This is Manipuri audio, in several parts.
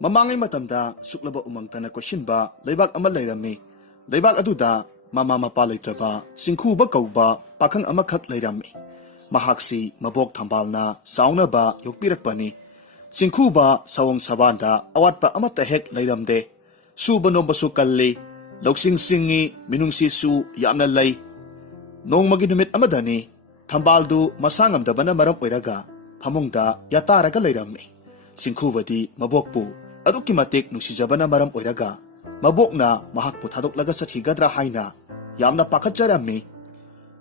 Mamangai matamda suklaba umangtana kwashinba leibak ama leirami. Leibak aduda mama mapa leitraba singkhuba kauba pakhang amakhak leirami. Mahaksi mabok thambalna saunaba yokpirakpani. Singkhuba sawong sabanda awatpa amata hek leiramde. Suba nombasu kalli. Loksing singi minungsi su yamna lay. Nong maginumit amadani thambaldu masangamdabana maram oiraga phamungda yataraga leirami. Singkhubadi mabokpu aduki matik nusijabana maram oiraga mabokna mahakpu thadok sathigadra haina yamna pakhatjarami.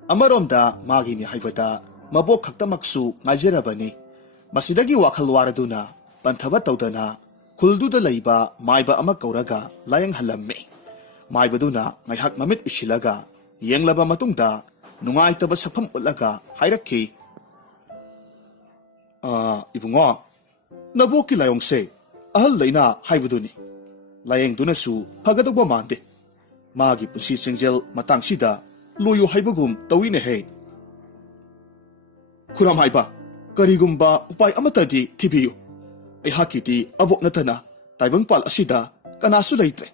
Amaromda magini haibata mabok khaktamaksu ngajerabani. Masidagi wakhal waraduna panthaba tawdana khulduda leiba maiba ama kauraga layang halammi. Maibaduna ngaihak mamit usilaga yenglaba matungda nungaitaba sapham utlaga hairakhi. Ibungo naboki layongse ahal leina haibaduni. Layeng dunasu hagadogba mande. Magi punsi sengjel matangsida loyo haibagum tawine he. Kuram haiba karigumba upay amatadi thibiyu. Aihakiti abok natana taibang pal asida kanasu leitre.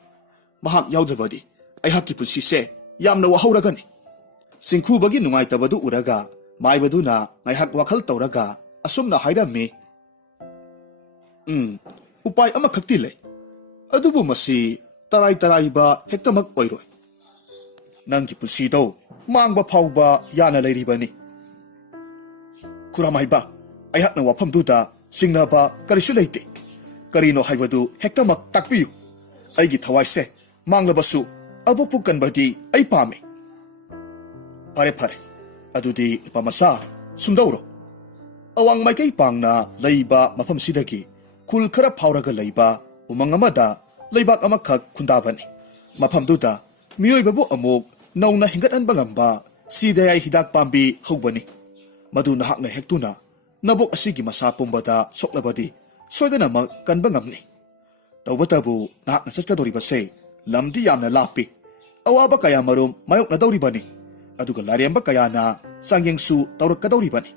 Mahak yaudravadi aihaki punsi se yamna wahauragani. Singkhubagi nungaitabadu uraga maibaduna ngaihak wakhal tawraga asumna hairami. Upay amakhakti lay. Adubu masi taray ba hektamak oiroi. Nangi punsido mangba phauba yana leiribani. Kuramay ba ayhak na waphamduda singnaba karisu leite. Karino haibadu hektamak takpiyu. Aigi thawaise manglabasu abupu kanbadi ay pame. Pare adudi ipamasa sumdauro. Awang maikay pang na layba mapamsidagi kul khara phauraga layba umang amada laybak amakhak khundabani. Maphamduda miyoibabu amuk nauna hingatanba ngamba sidayay hidak pambi hawbani. Madu nahak na hektuna nabok asigi masa pumbada soklabadi soydana kanba ngamni. Tawbatabu nahak na satkadoribase lamdi yamna lapi. Awaba kaya marum mayok na dawribani. Aduga lariamba kaya na sangyengsu tawrakadawribani.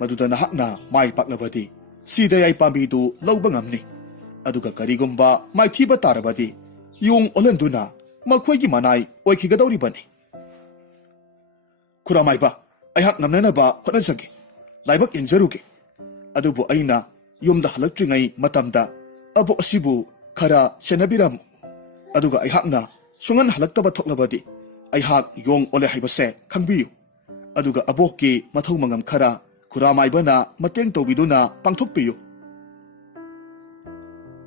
Maduda nahak na may paklabadi sidayay pambidu lawba ngamni. Aduga karigumba may thiba tarabadi yung olanduna magkwaygi manay oikigadawribani. Kuramay ba ayhak ngamnana ba hotnansagi laibak yengjaruge. Adubu ayna yumda halaktringay matamda abo asibu khara senabiramu. Aduga ayhak na sungan halaktaba thoklabadi ayhak yong ole haibase khangbiyu. Aduga aboki mathau mangam khara kuramay ba na mateng tawbiduna pangthokpiyu.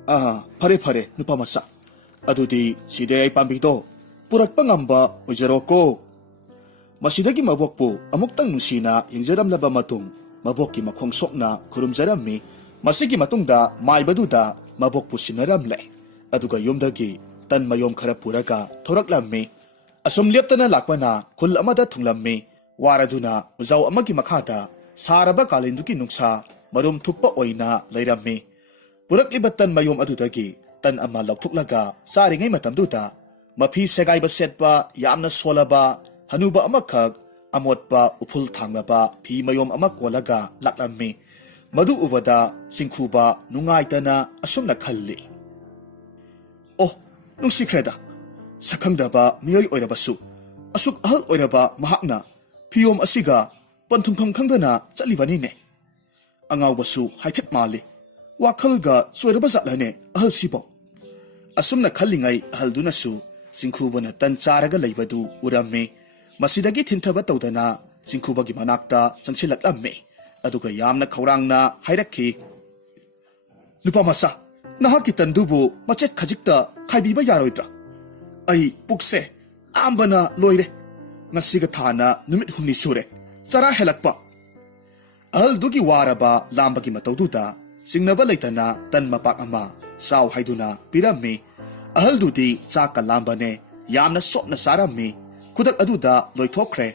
Pare nupamasa. Adudi sidayay pambido purakpa ngamba ojaroko. Masidagi mabokpu amuktang nusina yengjaramlaba matung maboki makhongsok na kurumjarami. Masigi matungda maibaduda mabokpu sinaramle. Aduga yumdagi tan mayom khara puraga thoraklammi. Asum leptana lakwana khul amada thunglammi. Waraduna uzaw amagi makhada saraba kalinduki nungsa marum thuppa oina leirammi. Purakliba tan mayom adudagi tan ama lauktuklaga saringay matamduda mapi segayba setpa yamna solaba hanuba amakhag amotpa upul thanglaba phi mayom amakolaga laklammi. Madu ubada singkhuba nungaitana asumna khalli. Oh, nungsikreda sakhangdaba miyoy oirabasu asuk ahal oiraba mahakna phiyom asiga panthumpham khangdana chatlibanine. Angawbasu haifet mali wakhalga soiraba zatlane ahal sibo. Asumna khallingai ahaldunasu singkhubana tan charaga leibadu urame. Masidagi thintaba tawdana singkhubagi manakta changsilaklamme. Aduga yamna khaurangna hairakhi. Nupamasa nahaki tandubu machet khajikta khaibiba yaroidra. Ai pukse ambana loire. Ngasiga thana numit humni sure chara helakpa. Ahaldugi waraba lambagi matawduda singnaba leitana tan mapak ama saw haiduna pirami. Ahaldudi chaka lambane yamna sopna sarami. Kudak aduda loithokre.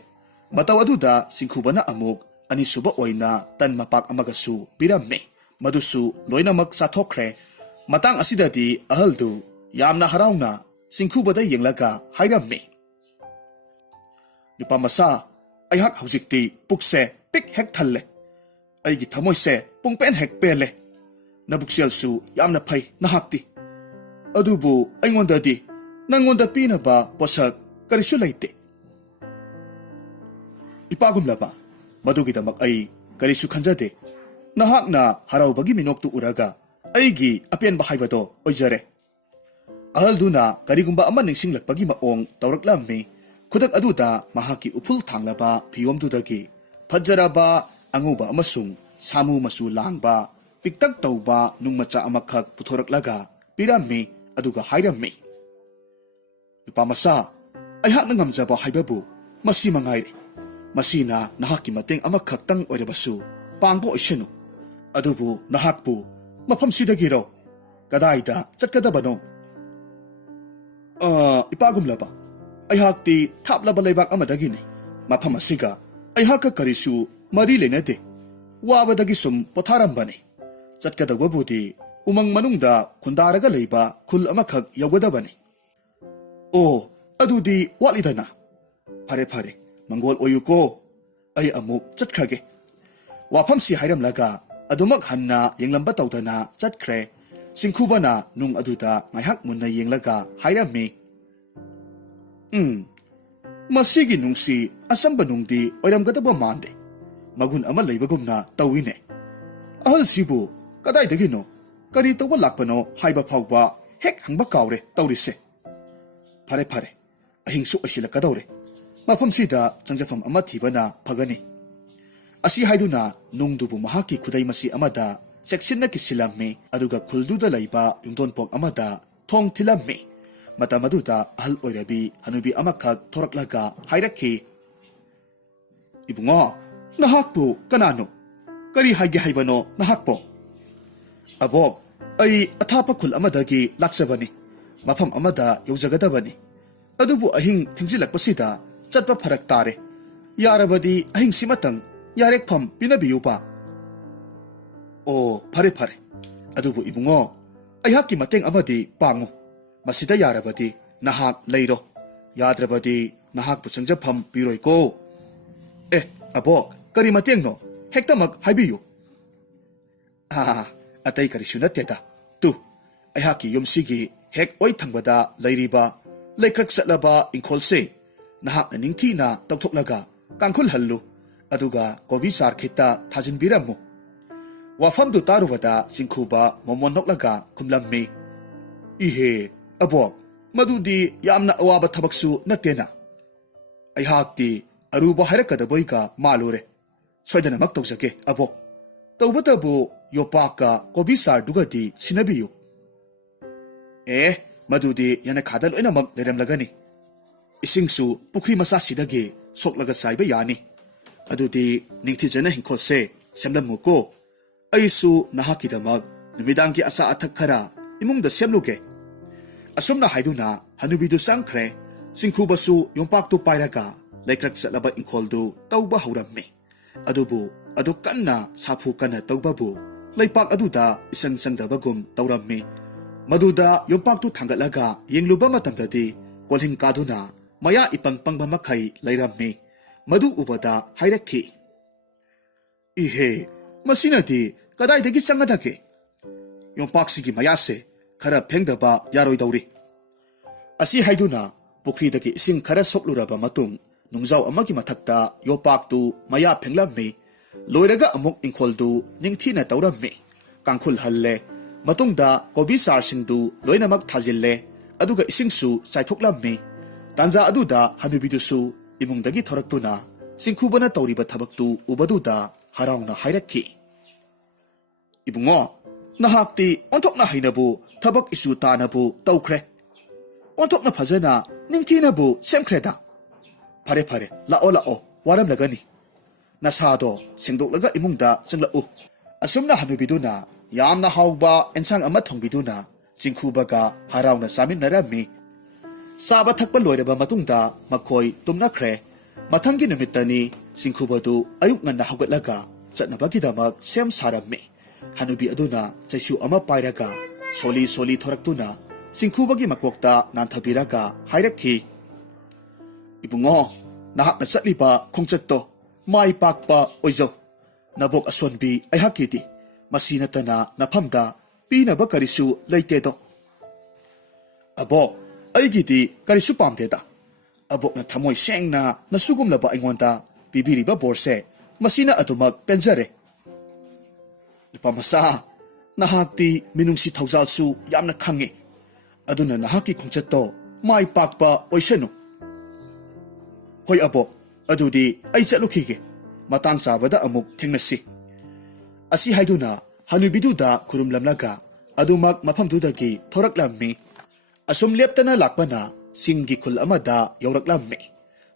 Mataw aduda singkhubana amuk anisuba oina tan mapak amagasu pirami. Madusu loinamak sathokre. Matang asidadi ahaldu yamna harawna singkhubada yenglaga hairami. Nupamasa ayhak haujikti pukse pik hek thalle. Aigi thamoyse pungpen hek pele. Nabukselsu yamna phai nahakti. Adubu aingondadi nangonda pinaba posak karisu laite. Ipagumlaba madugidamak ay karisu khanjade. Nahakna haraubagi minoktu uraga aigi apianba haibado oijare. Ahalduna karigumba ama ningsinglakpagi maong tawraklammi kudak aduda mahaki upul thanglaba phiyomdudagi phajjaraba anguba amasung samu masu langba piktak tauba nungmacha amakhak puthoraklaga pirammi aduga hairammi. Nupamasa aihakna ngamjaba haibabu masi mangaire. Masina nahaki mateng amakhak tang oirabasu pangbo oishenu. Adubu nahakpu mafamsidagiro kadaida chatkadabano. Ipagumlaba aihakti thaplaba leibak amadagini mafam asiga aihaka karisu mari lenade wabadagi sum potharambani chatkadababudi umang manungda khundaraga leiba khul amakhak yawgadabani. Adudi walidana phare phare mangol oyuko ay amuk chatkhage wafamsi hairamlaga adumak hanna yenglamba tawdana chatkre singkhubana nung aduda ngaihak munna yenglaga hairammi. Masigi nungsi asamba nungdi oiramgadaba mande magun ama leibagumna tawine. Ahal sibu kadaidagino kari tawba lakpano haiba phawba hek hangba kawre tawrise. Phare phare ahingsu asilakadawre mafamsida changjafam ama thibana phagani. Asi haiduna nungdubu mahaki khudai masi amada seksinna kisilammi aduga khulduda laiba yungdonpok amada thong thilammi. Matamaduda ahal oirabi hanubi amakhak thoraklaga hairakhi. Ibungo nahakpu kanano kari haige haibano nahakpo. Abok ay athapa khul amadagi laksabani mafam amada yaujagadabani. Adubu ahing thingsilakpasida chatpa pharak tare yarabadi ahing simatang yarekpham pinabiyupa. Phare phare adubu ibungo aihakki mateng amadi pangu masida yarabadi nahak leiro yadrabadi nahak pusangjafam piroiko. Abok kari matengno hektamak haibiyu. Atai karisu natteda tu aihakki yumsigi hek oi thangbada leiriba leikrak satlaba ingkholse nahak ningthina tawthoklaga kangkhul hallu aduga kobi sar khitta thajinbiramu. Wafamdu tarubada singkhuba momon noklaga khumlammi. Ihe abok madudi yamna awaba thabaksu nattena aihakti aruba hairakadaboika malure soidanamak tawjake abok tawbatabu yopaka kobi sar dugadi sinabiyu. Madudi yana khadal oinamak leramlagani isingsu pukri masa sidagi soklaga saiba yani adudi ningthijana hingkholse semlamuko aisu nahakidamak numidangki asa athak khara imungda semluge. Asumna haiduna hanubidu sangkhre singkhubasu yompaktu pairaga laikrak satlaba ingkholdu tawba haurammi. Adubu adu kanna saphu kana tawbabu laipak aduda isang sangdabagum tawrammi. Maduda yompaktu thangatlaga yengluba matamdadi kolhing kaduna maya ipang pangba makai lairammi. Madu ubada hairakhi. Ihe masinadi kadaidagi changadake yompaksigi mayase khara phengdaba yaroidawri. Asi haiduna pukridagi ising khara sokluraba matung nungjaw amagi mathakta yopaktu maya phenglammi loiraga amuk ingkholdu ningthina tawrammi kangkhul halle matungda kobi sarsingdu loinamak thajille aduga isingsu chaithoklammi. Tanja aduda hanubidusu imungdagi thoraktuna singkhubana tawriba thabaktu ubaduda harauna hairakhi. Ibungo nahakti onthokna hainabu thabak isu tanabu tawkhre onthokna phajana ningthinabu semkhreda. Phare phare lao waramlagani nasado sengdoklaga imungda changlau. Asumna hanubiduna yamna hauba ensang ama thongbiduna singkhubaga harauna saminnarammi. Saba thakpa loiraba matungda makhoi tumnakhre. Mathanggi numittani singkhubadu ayuk nganna haugatlaga chatnabagidamak sem sarammi. Hanubi aduna chaisu ama pairaga soli thoraktuna singkhubagi makokta nanthabiraga hairakhi. Ibungo nahakna chatliba khongchatto mai pakpa oijo nabok asonbi aihakiti masinatana nafamda ꯄꯤꯅꯕ ꯀꯔꯤꯁꯨ ꯂꯩꯇꯦꯗꯣ꯫ ꯑꯕꯣꯛ, ꯑꯩꯒꯤꯗꯤ ꯀꯔꯤꯁꯨ ꯄꯥꯝꯗꯦꯗ꯫ ꯑꯕꯣꯛꯅ ꯊꯃꯣꯏ ꯁꯦꯡꯅ ꯅꯁꯨꯒꯨꯝꯂꯕ ꯑꯩꯉꯣꯟꯗ ꯄꯤꯕꯤꯔꯤꯕ ꯕꯣꯔꯁꯦ ꯃꯁꯤꯅ ꯑꯗꯨꯃꯛ ꯄꯦꯟꯖꯔꯦ꯫ ꯅꯨꯄꯥꯃꯆꯥ, ꯅꯍꯥꯛꯇꯤ ꯃꯤꯅꯨꯡꯁꯤ ꯊꯧꯖꯥꯜꯁꯨ ꯌꯥꯝꯅ ꯈꯪꯉꯤ꯫ ꯑꯗꯨꯅ ꯅꯍꯥꯛꯀꯤ ꯈꯣꯡꯆꯠꯇꯣ ꯃꯥꯏ ꯄꯥꯛꯄ ꯑꯣꯏꯁꯅꯨ꯫ ꯍꯣꯏ ꯑꯕꯣꯛ, ꯑꯗꯨꯗꯤ ꯑꯩ ꯆꯠꯂꯨꯈꯤꯒꯦ꯫ ꯃꯇꯥꯡ ꯆꯥꯕꯗ ꯑꯃꯨꯛ ꯊꯦꯡꯅꯁꯤ꯫ ꯑꯁꯤ ꯍꯥꯏꯗꯨꯅ ꯍꯅꯨꯕꯤꯗꯨꯗ ꯈꯨꯔꯨꯝꯂꯝꯂꯒ ꯑꯗꯨꯃꯛ ꯃꯐꯝꯗꯨꯗꯒꯤ ꯊꯣꯔꯛꯂꯝꯃꯤ꯫ ꯑꯁꯨꯝ ꯂꯦꯞꯇꯅ ꯂꯥꯛꯄꯅ ꯆꯤꯡꯒꯤ ꯈꯨꯜ ꯑꯃꯗ ꯌꯧꯔꯛꯂꯝꯃꯤ꯫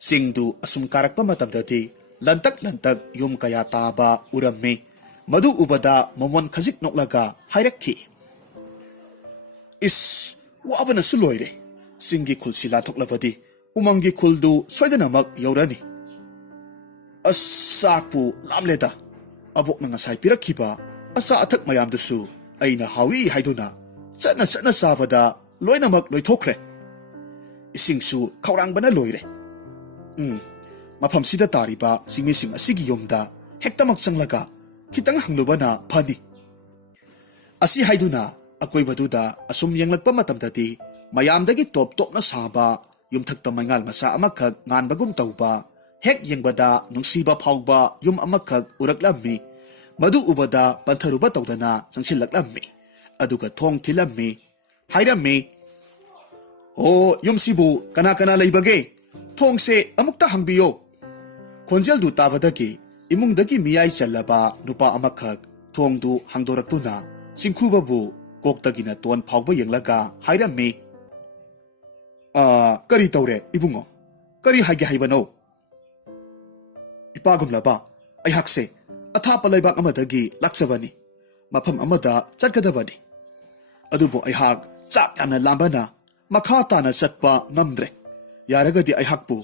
ꯆꯤꯡꯗꯨ ꯑꯁꯨꯝ ꯀꯥꯔꯛꯄ ꯃꯇꯝꯗꯗꯤ ꯂꯟꯇꯛ ꯂꯟꯇꯛ ꯌꯨꯝ ꯀꯌꯥ ꯇꯥꯕ ꯎꯔꯝꯃꯤ꯫ ꯃꯗꯨ ꯎꯕꯗ ꯃꯣꯃꯣꯟ ꯈꯖꯤꯛ ꯅꯣꯛꯂꯒ ꯍꯥꯏꯔꯛꯈꯤ, ꯏꯁ, ꯋꯥꯕꯅꯁꯨ ꯂꯣꯏꯔꯦ꯫ ꯆꯤꯡꯒꯤ ꯈꯨꯜꯁꯤ ꯂꯥꯟꯊꯣꯛꯂꯕꯗꯤ ꯎꯃꯪꯒꯤ ꯈꯨꯜꯗꯨ ꯁꯣꯏꯗꯅꯃꯛ ꯌꯧꯔꯅꯤ꯫ ꯑꯁ, ꯆꯥꯛꯄꯨ ꯂꯥꯝꯂꯦꯗ꯫ ꯑꯕꯣꯛꯅ ꯉꯁꯥꯏ ꯄꯤꯔꯛꯈꯤꯕ ꯑꯆꯥ ꯑꯊꯛ ꯃꯌꯥꯝꯗꯨꯁꯨ ꯑꯩꯅ ꯍꯥꯎꯏ ꯍꯥꯏꯗꯨꯅ ꯆꯠꯅ ꯆꯠꯅ ꯆꯥꯕꯗ ꯂꯣꯏꯅꯃꯛ ꯂꯣꯏꯊꯣꯛꯈ꯭ꯔꯦ꯫ ꯏꯁꯤꯡꯁꯨ ꯈꯧꯔꯥꯡꯕꯅ ꯂꯣꯏꯔꯦ꯫ ꯃꯐꯝꯁꯤꯗ ꯇꯥꯔꯤꯕ ꯆꯤꯡꯃꯤꯁꯤꯡ ꯑꯁꯤꯒꯤ ꯌꯨꯝꯗ ꯍꯦꯛꯇꯃꯛ ꯆꯪꯂꯒ ꯈꯤꯇꯪ ꯍꯪꯂꯨꯕꯅ ꯐꯅꯤ꯫ ꯑꯁꯤ ꯍꯥꯏꯗꯨꯅ ꯑꯀꯣꯏꯕꯗꯨꯗ ꯑꯁꯨꯝ ꯌꯦꯡꯂꯛꯄ ꯃꯇꯝꯗꯗꯤ ꯃꯌꯥꯝꯗꯒꯤ ꯇꯣꯞ ꯇꯣꯞꯅ ꯁꯥꯕ ꯌꯨꯝꯊꯛꯇ ꯃꯩꯉꯥꯜ ꯃꯆꯥ ꯑꯃꯈꯛ ꯉꯥꯟꯕꯒꯨꯝ ꯇꯧꯕ, ꯍꯦꯛ ꯌꯦꯡꯕꯗ ꯅꯨꯡꯁꯤꯕ ꯐꯥꯎꯕ ꯌꯨꯝ ꯑꯃꯈꯛ ꯎꯔꯛꯂꯝꯃꯤ꯫ ꯃꯗꯨ ꯎꯕꯗ ꯄꯟꯊꯔꯨꯕ ꯇꯧꯗꯅ ꯆꯪꯁꯤꯜꯂꯛꯂꯝꯃꯤ꯫ ꯑꯗꯨꯒ ꯊꯣꯡ ꯊꯤꯜꯂꯝꯃꯤ꯫ ꯍꯥꯏꯔꯝꯃꯤ, "ꯍꯣ, ꯌꯨꯝꯁꯤꯕꯨ ꯀꯅꯥ ꯀꯅꯥ ꯂꯩꯕꯒꯦ? ꯊꯣꯡꯁꯦ ꯑꯃꯨꯛꯇ ꯍꯥꯡꯕꯤꯌꯣ." ꯈꯣꯟꯖꯦꯜꯗꯨ ꯇꯥꯕꯗꯒꯤ ꯏꯃꯨꯡꯗꯒꯤ ꯃꯤꯌꯥꯏ ꯆꯜꯂꯕ ꯅꯨꯄꯥ ꯑꯃꯈꯛ ꯊꯣꯡꯗꯨ ꯍꯥꯡꯗꯣꯔꯛꯇꯨꯅ ꯆꯤꯡꯈꯨꯕꯕꯨ ꯀꯣꯛꯇꯒꯤꯅ ꯇꯣꯟ ꯐꯥꯎꯕ ꯌꯦꯡꯂꯒ ꯍꯥꯏꯔꯝꯃꯤ, "ꯀꯔꯤ ꯇꯧꯔꯦ ꯏꯕꯨꯡꯉꯣ? ꯀꯔꯤ ꯍꯥꯏꯒꯦ ꯍꯥꯏꯕꯅꯣ?" "ꯏꯄꯥꯒꯨꯝꯂꯕ, ꯑꯩꯍꯥꯛꯁꯦ ꯑꯊꯥꯞꯄ ꯂꯩꯕꯥꯛ ꯑꯃꯗꯒꯤ ꯂꯥꯛꯆꯕꯅꯤ꯫ ꯃꯐꯝ ꯑꯃꯗ ꯆꯠꯀꯗꯕꯅꯤ꯫ ꯑꯗꯨꯕꯨ ꯑꯩꯍꯥꯛ ꯆꯥꯛ ꯌꯥꯝꯅ ꯂꯥꯝꯕꯅ ꯃꯈꯥ ꯇꯥꯅ ꯆꯠꯄ ꯉꯝꯗ꯭ꯔꯦ꯫ ꯌꯥꯔꯒꯗꯤ ꯑꯩꯍꯥꯛꯄꯨ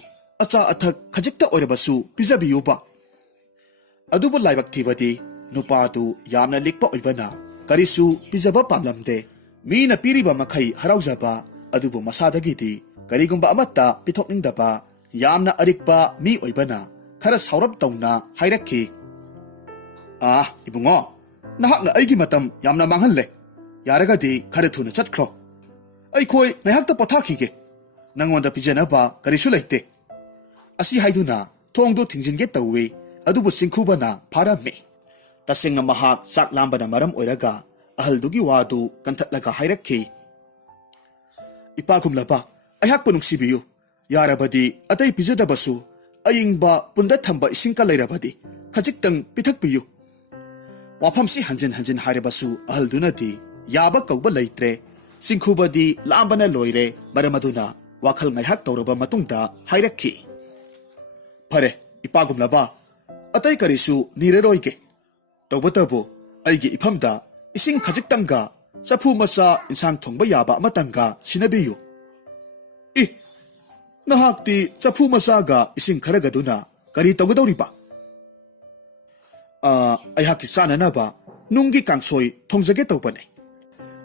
ꯑꯆꯥ ꯑꯊꯛ ꯈꯖꯤꯛꯇ ꯑꯣꯏꯔꯕꯁꯨ ꯄꯤꯖꯕꯤꯌꯨꯕ." ꯑꯗꯨꯕꯨ ꯂꯥꯏꯕꯛ ꯊꯤꯕꯗꯤ ꯅꯨꯄꯥꯗꯨ ꯌꯥꯝꯅ ꯂꯤꯛꯄ ꯑꯣꯏꯕꯅ ꯀꯔꯤꯁꯨ ꯄꯤꯖꯕ ꯄꯥꯝꯂꯝꯗꯦ꯫ ꯃꯤꯅ ꯄꯤꯔꯤꯕ ꯃꯈꯩ ꯍꯔꯥꯎꯖꯕ, ꯑꯗꯨꯕꯨ ꯃꯁꯥꯗꯒꯤꯗꯤ ꯀꯔꯤꯒꯨꯝꯕ ꯑꯃꯠꯇ ꯄꯤꯊꯣꯛꯅꯤꯡꯗꯕ ꯌꯥꯝꯅ ꯑꯔꯤꯛꯄ ꯃꯤ ꯑꯣꯏꯕꯅ ꯈꯔ ꯁꯥꯎꯔꯞ ꯇꯧꯅ ꯍꯥꯏꯔꯛꯈꯤ, "ꯏꯕꯨꯡꯉꯣ, ꯅꯍꯥꯛꯅ ꯑꯩꯒꯤ ꯃꯇꯝ ꯌꯥꯝꯅ ꯃꯥꯡꯍꯜꯂꯦ꯫ ꯌꯥꯔꯒꯗꯤ ꯈꯔ ꯊꯨꯅ ꯆꯠꯈ꯭ꯔꯣ꯫ ꯑꯩꯈꯣꯏ ꯉꯥꯏꯍꯥꯛꯇ ꯄꯣꯊꯥꯈꯤꯒꯦ꯫ ꯅꯪꯉꯣꯟꯗ ꯄꯤꯖꯅꯕ ꯀꯔꯤꯁꯨ ꯂꯩꯇꯦ." ꯑꯁꯤ ꯍꯥꯏꯗꯨꯅ ꯊꯣꯡꯗꯨ ꯊꯤꯡꯖꯤꯟꯒꯦ ꯇꯧꯏ꯫ ꯑꯗꯨꯕꯨ ꯆꯤꯡꯈꯨꯕꯅ ꯐꯥꯔꯝꯃꯤ꯫ ꯇꯁꯦꯡꯅ ꯃꯍꯥꯛ ꯆꯥꯛ ꯂꯥꯝꯕꯅ ꯃꯔꯝ ꯑꯣꯏꯔꯒ ꯑꯍꯜꯗꯨꯒꯤ ꯋꯥꯗꯨ ꯀꯟꯊꯠꯂꯒ ꯍꯥꯏꯔꯛꯈꯤ, "ꯏꯄꯥꯒꯨꯝꯂꯕ, ꯑꯩꯍꯥꯛꯄꯨ ꯅꯨꯡꯁꯤꯕꯤꯌꯨ꯫ ꯌꯥꯔꯕꯗꯤ ꯑꯇꯩ ꯄꯤꯖꯗꯕꯁꯨ ꯑꯏꯪꯕ ꯄꯨꯟꯗ ꯊꯝꯕ ꯏꯁꯤꯡꯀ ꯂꯩꯔꯕꯗꯤ ꯈꯖꯤꯛꯇꯪ ꯄꯤꯊꯛꯄꯤꯌꯨ." ꯋꯥꯐꯝꯁꯤ ꯍꯟꯖꯤꯟ ꯍꯟꯖꯤꯟ ꯍꯥꯏꯔꯕꯁꯨ ꯑꯍꯜꯗꯨꯅꯗꯤ ꯌꯥꯕ ꯀꯧꯕ ꯂꯩꯇ꯭ꯔꯦ꯫ ꯆꯤꯡꯈꯨꯕꯗꯤ ꯂꯥꯝꯕꯅ ꯂꯣꯏꯔꯦ꯫ ꯃꯔꯝ ꯑꯗꯨꯅ ꯋꯥꯈꯜ ꯉꯥꯏꯍꯥꯛ ꯇꯧꯔꯕ ꯃꯇꯨꯡꯗ ꯍꯥꯏꯔꯛꯈꯤ, "ꯐꯔꯦ ꯏꯄꯥꯒꯨꯝꯂꯕ, ꯑꯇꯩ ꯀꯔꯤꯁꯨ ꯅꯤꯔꯔꯣꯏꯒꯦ꯫ ꯇꯧꯕꯇꯕꯨ ꯑꯩꯒꯤ ꯏꯐꯝꯗ ꯏꯁꯤꯡ ꯈꯖꯤꯛꯇꯪꯒ ꯆꯐꯨ ꯃꯆꯥ ꯏꯟꯁꯥꯡ ꯊꯣꯡꯕ ꯌꯥꯕ ꯑꯃꯇꯪꯒ ꯁꯤꯟꯅꯕꯤꯌꯨ." "ꯅꯍꯥꯛꯇꯤ ꯆꯐꯨ ꯃꯆꯥꯒ ꯏꯁꯤꯡ ꯈꯔꯒꯗꯨꯅ ꯀꯔꯤ ꯇꯧꯒꯗꯧꯔꯤꯕ?" "ꯑꯩꯍꯥꯛꯀꯤ ꯆꯥꯅꯅꯕ ꯅꯨꯡꯒꯤ ꯀꯥꯡꯁꯣꯏ ꯊꯣꯡꯖꯒꯦ ꯇꯧꯕꯅꯤ."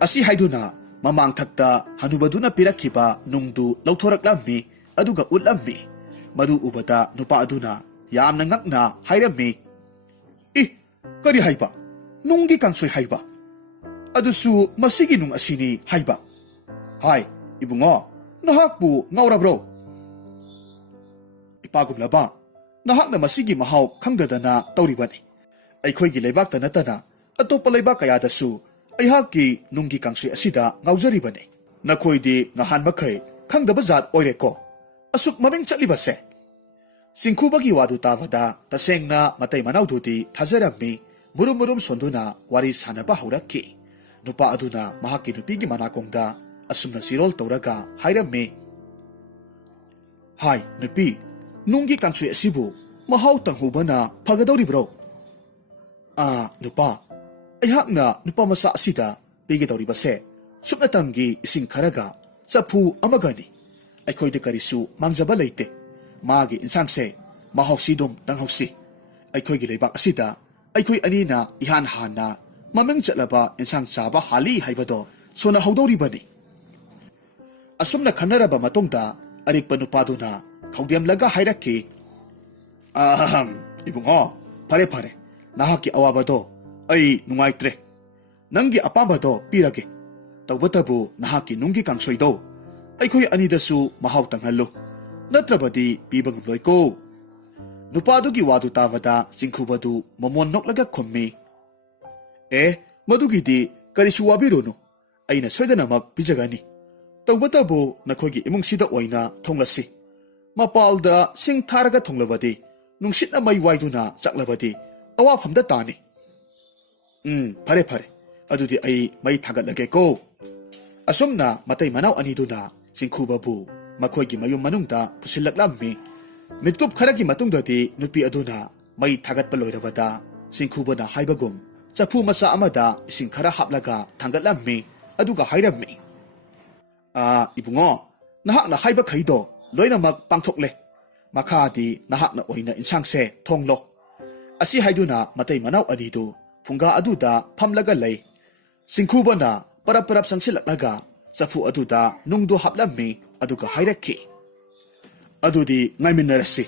ꯑꯁꯤ ꯍꯥꯏꯗꯨꯅ ꯃꯃꯥꯡꯊꯛꯇ ꯍꯅꯨꯕꯗꯨꯅ ꯄꯤꯔꯛꯈꯤꯕ ꯅꯨꯡꯗꯨ ꯂꯧꯊꯣꯔꯛꯂꯝꯃꯤ꯫ ꯑꯗꯨꯒ ꯎꯠꯂꯝꯃꯤ꯫ ꯃꯗꯨ ꯎꯕꯗ ꯅꯨꯄꯥ ꯑꯗꯨꯅ ꯌꯥꯝꯅ ꯉꯛꯅ ꯍꯥꯏꯔꯝꯃꯤ, "ꯀꯔꯤ ꯍꯥꯏꯕ? ꯅꯨꯡꯒꯤ ꯀꯥꯡꯁꯣꯏ ꯍꯥꯏꯕ? ꯑꯗꯨꯁꯨ ꯃꯁꯤꯒꯤ ꯅꯨꯡ ꯑꯁꯤꯅꯤ ꯍꯥꯏꯕ? ꯍꯥꯏ, ꯏꯕꯨꯡꯉꯣ, ꯅꯍꯥꯛꯄꯨ ꯉꯥꯎꯔꯕ꯭ꯔꯣ? ꯏꯄꯥꯒꯨꯝꯂꯕ, ꯅꯍꯥꯛꯅ ꯃꯁꯤꯒꯤ ꯃꯍꯥꯎ ꯈꯪꯗꯗꯅ ꯇꯧꯔꯤꯕꯅꯤ꯫ ꯑꯩꯈꯣꯏꯒꯤ ꯂꯩꯕꯥꯛꯇ ꯅꯠꯇꯅ ꯑꯇꯣꯞꯄ ꯂꯩꯕꯥꯛ ꯀꯌꯥꯗꯁꯨ ꯑꯩꯍꯥꯛꯀꯤ ꯅꯨꯡꯒꯤ ꯀꯥꯡꯁꯣꯏ ꯑꯁꯤꯗ ꯉꯥꯎꯖꯔꯤꯕꯅꯤ꯫ ꯅꯈꯣꯏꯗꯤ ꯅꯍꯥꯟ ꯃꯈꯩ ꯈꯪꯗꯕ ꯖꯥꯠ ꯑꯣꯏꯔꯦꯀꯣ, ꯑꯁꯨꯛ ꯃꯃꯤꯡ ꯆꯠꯂꯤꯕꯁꯦ." ꯆꯤꯡꯈꯨꯕꯒꯤ ꯋꯥꯗꯨ ꯇꯥꯕꯗ ꯇꯁꯦꯡꯅ ꯃꯇꯩ ꯃꯅꯥꯎꯗꯨꯗꯤ ꯊꯥꯖꯔꯝꯃꯤ꯫ ꯃꯨꯔꯨꯝ ꯃꯨꯔꯨꯝ ꯁꯣꯟꯗꯨꯅ ꯋꯥꯔꯤ ꯁꯥꯅꯕ ꯍꯧꯔꯛꯈꯤ꯫ ꯅꯨꯄꯥ ꯑꯗꯨꯅ ꯃꯍꯥꯛꯀꯤ ꯅꯨꯄꯤꯒꯤ ꯃꯅꯥꯀꯣꯡꯗ ꯑꯁꯨꯝꯅ ꯆꯤꯔꯣꯜ ꯇꯧꯔꯒ ꯍꯥꯏꯔꯝꯃꯤ, "ꯍꯥꯏ ꯅꯨꯄꯤ, ꯅꯨꯡꯒꯤ ꯀꯥꯡꯁꯣꯏ ꯑꯁꯤꯕꯨ ꯃꯍꯥꯎ ꯇꯪꯍꯧꯕꯅ ꯐꯒꯗꯧꯔꯤꯕ꯭ꯔꯣ?" "ꯅꯨꯄꯥ, ꯑꯩꯍꯥꯛꯅ ꯅꯨꯄꯥ ꯃꯆꯥ ꯑꯁꯤꯗ ꯄꯤꯒꯗꯧꯔꯤꯕꯁꯦ ꯁꯨꯞꯅꯇꯪꯒꯤ ꯏꯁꯤꯡ ꯈꯔꯒ ꯆꯐꯨ ꯑꯃꯒꯅꯤ꯫ ꯑꯩꯈꯣꯏꯗ ꯀꯔꯤꯁꯨ ꯃꯥꯡꯖꯕ ꯂꯩꯇꯦ꯫ ꯃꯥꯒꯤ ꯏꯟꯁꯥꯡꯁꯦ ꯃꯍꯥꯎꯁꯤꯗꯨꯝ ꯇꯪꯍꯧꯁꯤ꯫ ꯑꯩꯈꯣꯏꯒꯤ ꯂꯩꯕꯥꯛ ꯑꯁꯤꯗ ꯑꯩꯈꯣꯏ ꯑꯅꯤꯅ ꯏꯍꯥꯟ ꯍꯥꯟꯅ ꯃꯃꯤꯡ ꯆꯠꯂꯕ ꯏꯟꯁꯥꯡ ꯆꯥꯕ ꯍꯥꯜꯂꯤ ꯍꯥꯏꯕꯗꯣ ꯁꯣꯟꯅꯍꯧꯗꯧꯔꯤꯕꯅꯤ." ꯑꯁꯨꯝꯅ ꯈꯟꯅꯔꯕ ꯃꯇꯨꯡꯗ ꯑꯔꯤꯛꯄ ꯅꯨꯄꯥꯗꯨꯅ ꯈꯧꯗꯦꯝꯂꯒ ꯍꯥꯏꯔꯛꯈꯤ, "ꯏꯕꯨꯡꯉꯣ, ꯐꯔꯦ ꯐꯔꯦ, ꯅꯍꯥꯛꯀꯤ ꯑꯋꯥꯕꯗꯣ ꯑꯩ ꯅꯨꯡꯉꯥꯏꯇ꯭ꯔꯦ꯫ ꯅꯪꯒꯤ ꯑꯄꯥꯝꯕꯗꯣ ꯄꯤꯔꯒꯦ ꯇꯧꯕꯇꯕꯨ ꯅꯍꯥꯛꯀꯤ ꯅꯨꯡꯒꯤ ꯀꯥꯡꯁꯣꯏꯗꯣ ꯑꯩꯈꯣꯏ ꯑꯅꯤꯗꯁꯨ ꯃꯍꯥꯎ ꯇꯪꯍꯜꯂꯨ ꯅꯠꯇ꯭ꯔꯕꯗꯤ ꯄꯤꯕ ꯉꯝꯂꯣꯏꯀꯣ ꯅꯨꯄꯥꯗꯨꯒꯤ ꯋꯥꯗꯨ ꯇꯥꯕꯗ ꯆꯤꯡꯈꯨꯕꯗꯨ ꯃꯃꯣꯟ ꯅꯣꯛꯂꯒ ꯈꯨꯝꯃꯤ ꯃꯗꯨꯒꯤꯗꯤ ꯀꯔꯤꯁꯨ ꯋꯥꯕꯤꯔꯨꯅꯨ ꯑꯩꯅ ꯁꯣꯏꯗꯅꯃꯛ ꯄꯤꯖꯒꯅꯤ ꯇꯧꯕꯇꯕꯨ ꯅꯈꯣꯏꯒꯤ ꯏꯃꯨꯡꯁꯤꯗ ꯑꯣꯏꯅ ꯊꯣꯡꯂꯁꯤ ꯃꯄꯥꯜꯗ ꯁꯤꯡ ꯊꯥꯔꯒ ꯊꯣꯡꯂꯕꯗꯤ ꯅꯨꯡꯁꯤꯠꯅ ꯃꯩ ꯋꯥꯏꯗꯨꯅ ꯆꯥꯛꯂꯕꯗꯤ ꯑꯋꯥꯐꯝꯗ ꯇꯥꯅꯤ ꯐꯔꯦ ꯐꯔꯦ ꯑꯗꯨꯗꯤ ꯑꯩ ꯃꯩ ꯊꯥꯒꯠꯂꯒꯦꯀꯣ ꯑꯁꯨꯝꯅ ꯃꯇꯩ ꯃꯅꯥꯎ ꯑꯅꯤꯗꯨꯅ ꯆꯤꯡꯈꯨꯕꯕꯨ ꯃꯈꯣꯏꯒꯤ ꯃꯌꯨꯝ ꯃꯅꯨꯡꯗ ꯄꯨꯁꯤꯜꯂꯛꯂꯝꯃꯤ ꯃꯤꯠꯀꯨꯞ ꯈꯔꯒꯤ ꯃꯇꯨꯡꯗꯗꯤ ꯅꯨꯄꯤ ꯑꯗꯨꯅ ꯃꯩ ꯊꯥꯒꯠꯄ ꯂꯣꯏꯔꯕꯗ ꯆꯤꯡꯈꯨꯕꯅ ꯍꯥꯏꯕꯒꯨꯝ ꯆꯐꯨ ꯃꯆꯥ ꯑꯃꯗ ꯏꯁꯤꯡ ꯈꯔ ꯍꯥꯞꯂꯒ ꯊꯥꯡꯒꯠꯂꯝꯃꯤ ꯑꯗꯨꯒ ꯍꯥꯏꯔꯝꯃꯤ ꯏꯕꯨꯡꯉꯣ ꯅꯍꯥꯛꯅ ꯍꯥꯏꯕꯈꯩꯗꯣ ꯂꯣꯏꯅꯃꯛ ꯄꯥꯡꯊꯣꯛꯂꯦ ꯃꯈꯥꯗꯤ ꯅꯍꯥꯛꯅ ꯑꯣꯏꯅ ꯏꯟꯁꯥꯡꯁꯦ ꯊꯣꯡꯂꯣ ꯑꯁꯤ ꯍꯥꯏꯗꯨꯅ ꯃꯇꯩ ꯃꯅꯥꯎ ꯑꯅꯤꯗꯨ ꯐꯨꯡꯒꯥ ꯑꯗꯨꯗ ꯐꯝꯂꯒ ꯂꯩ ꯆꯤꯡꯈꯨꯕꯅ ꯄꯔꯞ ꯄꯔꯞ ꯆꯪꯁꯤꯜꯂꯛꯂꯒ ꯆꯐꯨ ꯑꯗꯨꯗ ꯅꯨꯡꯗꯨ ꯍꯥꯞꯂꯝꯃꯤ ꯑꯗꯨꯒ ꯍꯥꯏꯔꯛꯈꯤ ꯑꯗꯨꯗꯤ ꯉꯥꯏꯃꯤꯟꯅꯔꯁꯤ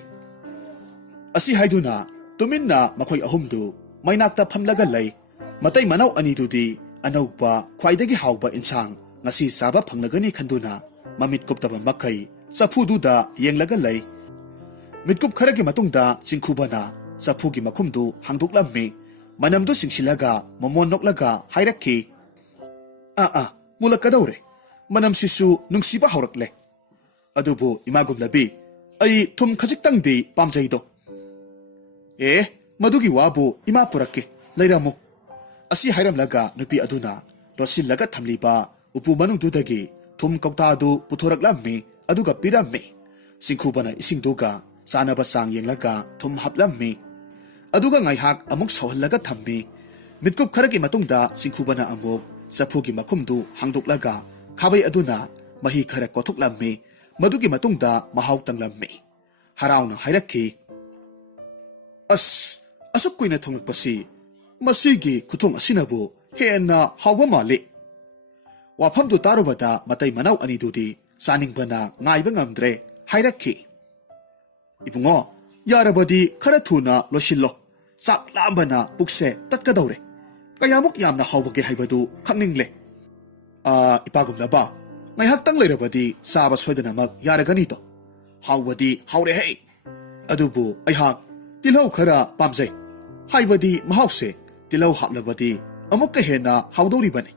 ꯑꯁꯤ ꯍꯥꯏꯗꯨꯅ ꯇꯨꯃꯤꯟꯅ ꯃꯈꯣꯏ ꯑꯍꯨꯝꯗꯨ ꯃꯩꯅꯥꯛꯇ ꯐꯝꯂꯒ ꯂꯩ ꯃꯇꯩ ꯃꯅꯥꯎ ꯑꯅꯤꯗꯨꯗꯤ ꯑꯅꯧꯕ ꯈ꯭ꯋꯥꯏꯗꯒꯤ ꯍꯥꯎꯕ ꯏꯟꯁꯥꯡ ꯉꯁꯤ ꯆꯥꯕ ꯐꯪꯂꯒꯅꯤ ꯈꯟꯗꯨꯅ ꯃꯃꯤꯠ ꯀꯨꯞꯇꯕ ꯃꯈꯩ ꯆꯐꯨꯗꯨꯗ ꯌꯦꯡꯂꯒ ꯂꯩ ꯃꯤꯠꯀꯨꯞ ꯈꯔꯒꯤ ꯃꯇꯨꯡꯗ ꯆꯤꯡꯈꯨꯕꯅ ꯆꯐꯨꯒꯤ ꯃꯈꯨꯝꯗꯨ ꯍꯥꯡꯗꯣꯛꯂꯝꯃꯤ ꯃꯅꯝꯗꯨ ꯆꯤꯡꯁꯤꯜꯂꯒ ꯃꯃꯣꯟ ꯅꯣꯛꯂꯒ ꯍꯥꯏꯔꯛꯈꯤ ꯃꯨꯜꯂꯛꯀꯗꯧꯔꯦ ꯃꯅꯝꯁꯤꯁꯨ ꯅꯨꯡꯁꯤꯕ ꯍꯧꯔꯛꯂꯦ ꯑꯗꯨꯕꯨ ꯏꯃꯥꯒꯨꯝꯂꯕꯤ ꯑꯩ ꯊꯨꯝ ꯈꯖꯤꯛꯇꯪꯗꯤ ꯄꯥꯝꯖꯩꯗꯣ ꯃꯗꯨꯒꯤ ꯋꯥꯕꯨ ꯏꯃꯥ ꯄꯨꯔꯛꯀꯦ ꯂꯩꯔꯝꯃꯨ ꯑꯁꯤ ꯍꯥꯏꯔꯝꯂꯒ ꯅꯨꯄꯤ ꯑꯗꯨꯅ ꯂꯣꯠꯁꯤꯜꯂꯒ ꯊꯝꯂꯤꯕ ꯎꯄꯨ ꯃꯅꯨꯡꯗꯨꯗꯒꯤ ꯊꯨꯝ ꯀꯧꯇꯥꯗꯨ ꯄꯨꯊꯣꯔꯛꯂꯝꯃꯤ ꯑꯗꯨꯒ ꯄꯤꯔꯝꯃꯤ ꯆꯤꯡꯈꯨꯕꯅ ꯏꯁꯤꯡꯗꯨꯒ ꯆꯥꯅꯕ ꯆꯥꯡ ꯌꯦꯡꯂꯒ ꯊꯨꯝ ꯍꯥꯞꯂꯝꯃꯤ ꯑꯗꯨꯒ ꯉꯥꯏꯍꯥꯛ ꯑꯃꯨꯛ ꯁꯧꯍꯜꯂꯒ ꯊꯝꯃꯤ ꯃꯤꯠꯀꯨꯞ ꯈꯔꯒꯤ ꯃꯇꯨꯡꯗ ꯆꯤꯡꯈꯨꯕꯅ ꯑꯃꯨꯛ ꯆꯐꯨꯒꯤ ꯃꯈꯨꯝꯗꯨ ꯍꯥꯡꯗꯣꯛꯂꯒ ꯈꯥꯕꯩ ꯑꯗꯨꯅ ꯃꯍꯤ ꯈꯔ ꯀꯣꯊꯣꯛꯂꯝꯃꯤ ꯃꯗꯨꯒꯤ ꯃꯇꯨꯡꯗ ꯃꯍꯥꯎ ꯇꯪꯂꯝꯃꯤ ꯍꯔꯥꯎꯅ ꯍꯥꯏꯔꯛꯈꯤ ꯑꯁꯨꯛ ꯀꯨꯏꯅ ꯊꯣꯡꯂꯛꯄꯁꯤ ꯃꯁꯤꯒꯤ ꯈꯨꯊꯣꯡ ꯑꯁꯤꯅꯕꯨ ꯍꯦꯟꯅ ꯍꯥꯎꯕ ꯃꯥꯜꯂꯤ ꯋꯥꯐꯝꯗꯨ ꯇꯥꯔꯨꯕꯗ ꯃꯇꯩ ꯃꯅꯥꯎ ꯑꯅꯤꯗꯨꯗꯤ ꯆꯥꯅꯤꯡꯕꯅ ꯉꯥꯏꯕ ꯉꯝꯗ꯭ꯔꯦ ꯍꯥꯏꯔꯛꯈꯤ ꯏꯕꯨꯡꯉꯣ ꯌꯥꯔꯕꯗꯤ ꯈꯔ ꯊꯨꯅ ꯂꯣꯏꯁꯤꯜꯂꯣ ꯆꯥꯛ ꯂꯥꯝꯕꯅ ꯄꯨꯛꯁꯦ ꯇꯠꯀꯗꯧꯔꯦ ꯀꯌꯥꯃꯨꯛ ꯌꯥꯝꯅ ꯍꯥꯎꯕꯒꯦ ꯍꯥꯏꯕꯗꯨ ꯈꯪꯅꯤꯡꯂꯦ ꯏꯄꯥꯒꯨꯝꯂꯕ ꯉꯥꯏꯍꯥꯛꯇꯪ ꯂꯩꯔꯕꯗꯤ ꯆꯥꯕ ꯁꯣꯏꯗꯅꯃꯛ ꯌꯥꯔꯒꯅꯤꯗꯣ ꯍꯥꯎꯕꯗꯤ ꯍꯥꯎꯔꯦꯍꯦ ꯑꯗꯨꯕꯨ ꯑꯩꯍꯥꯛ ꯇꯤꯜꯍꯧ ꯈꯔ ꯄꯥꯝꯖꯩ ꯍꯥꯏꯕꯗꯤ ꯃꯍꯥꯎꯁꯦ ꯇꯤꯜꯍꯧ ꯍꯥꯞꯂꯕꯗꯤ ꯑꯃꯨꯛꯀ ꯍꯦꯟꯅ ꯍꯥꯎꯗꯧꯔꯤꯕꯅꯤ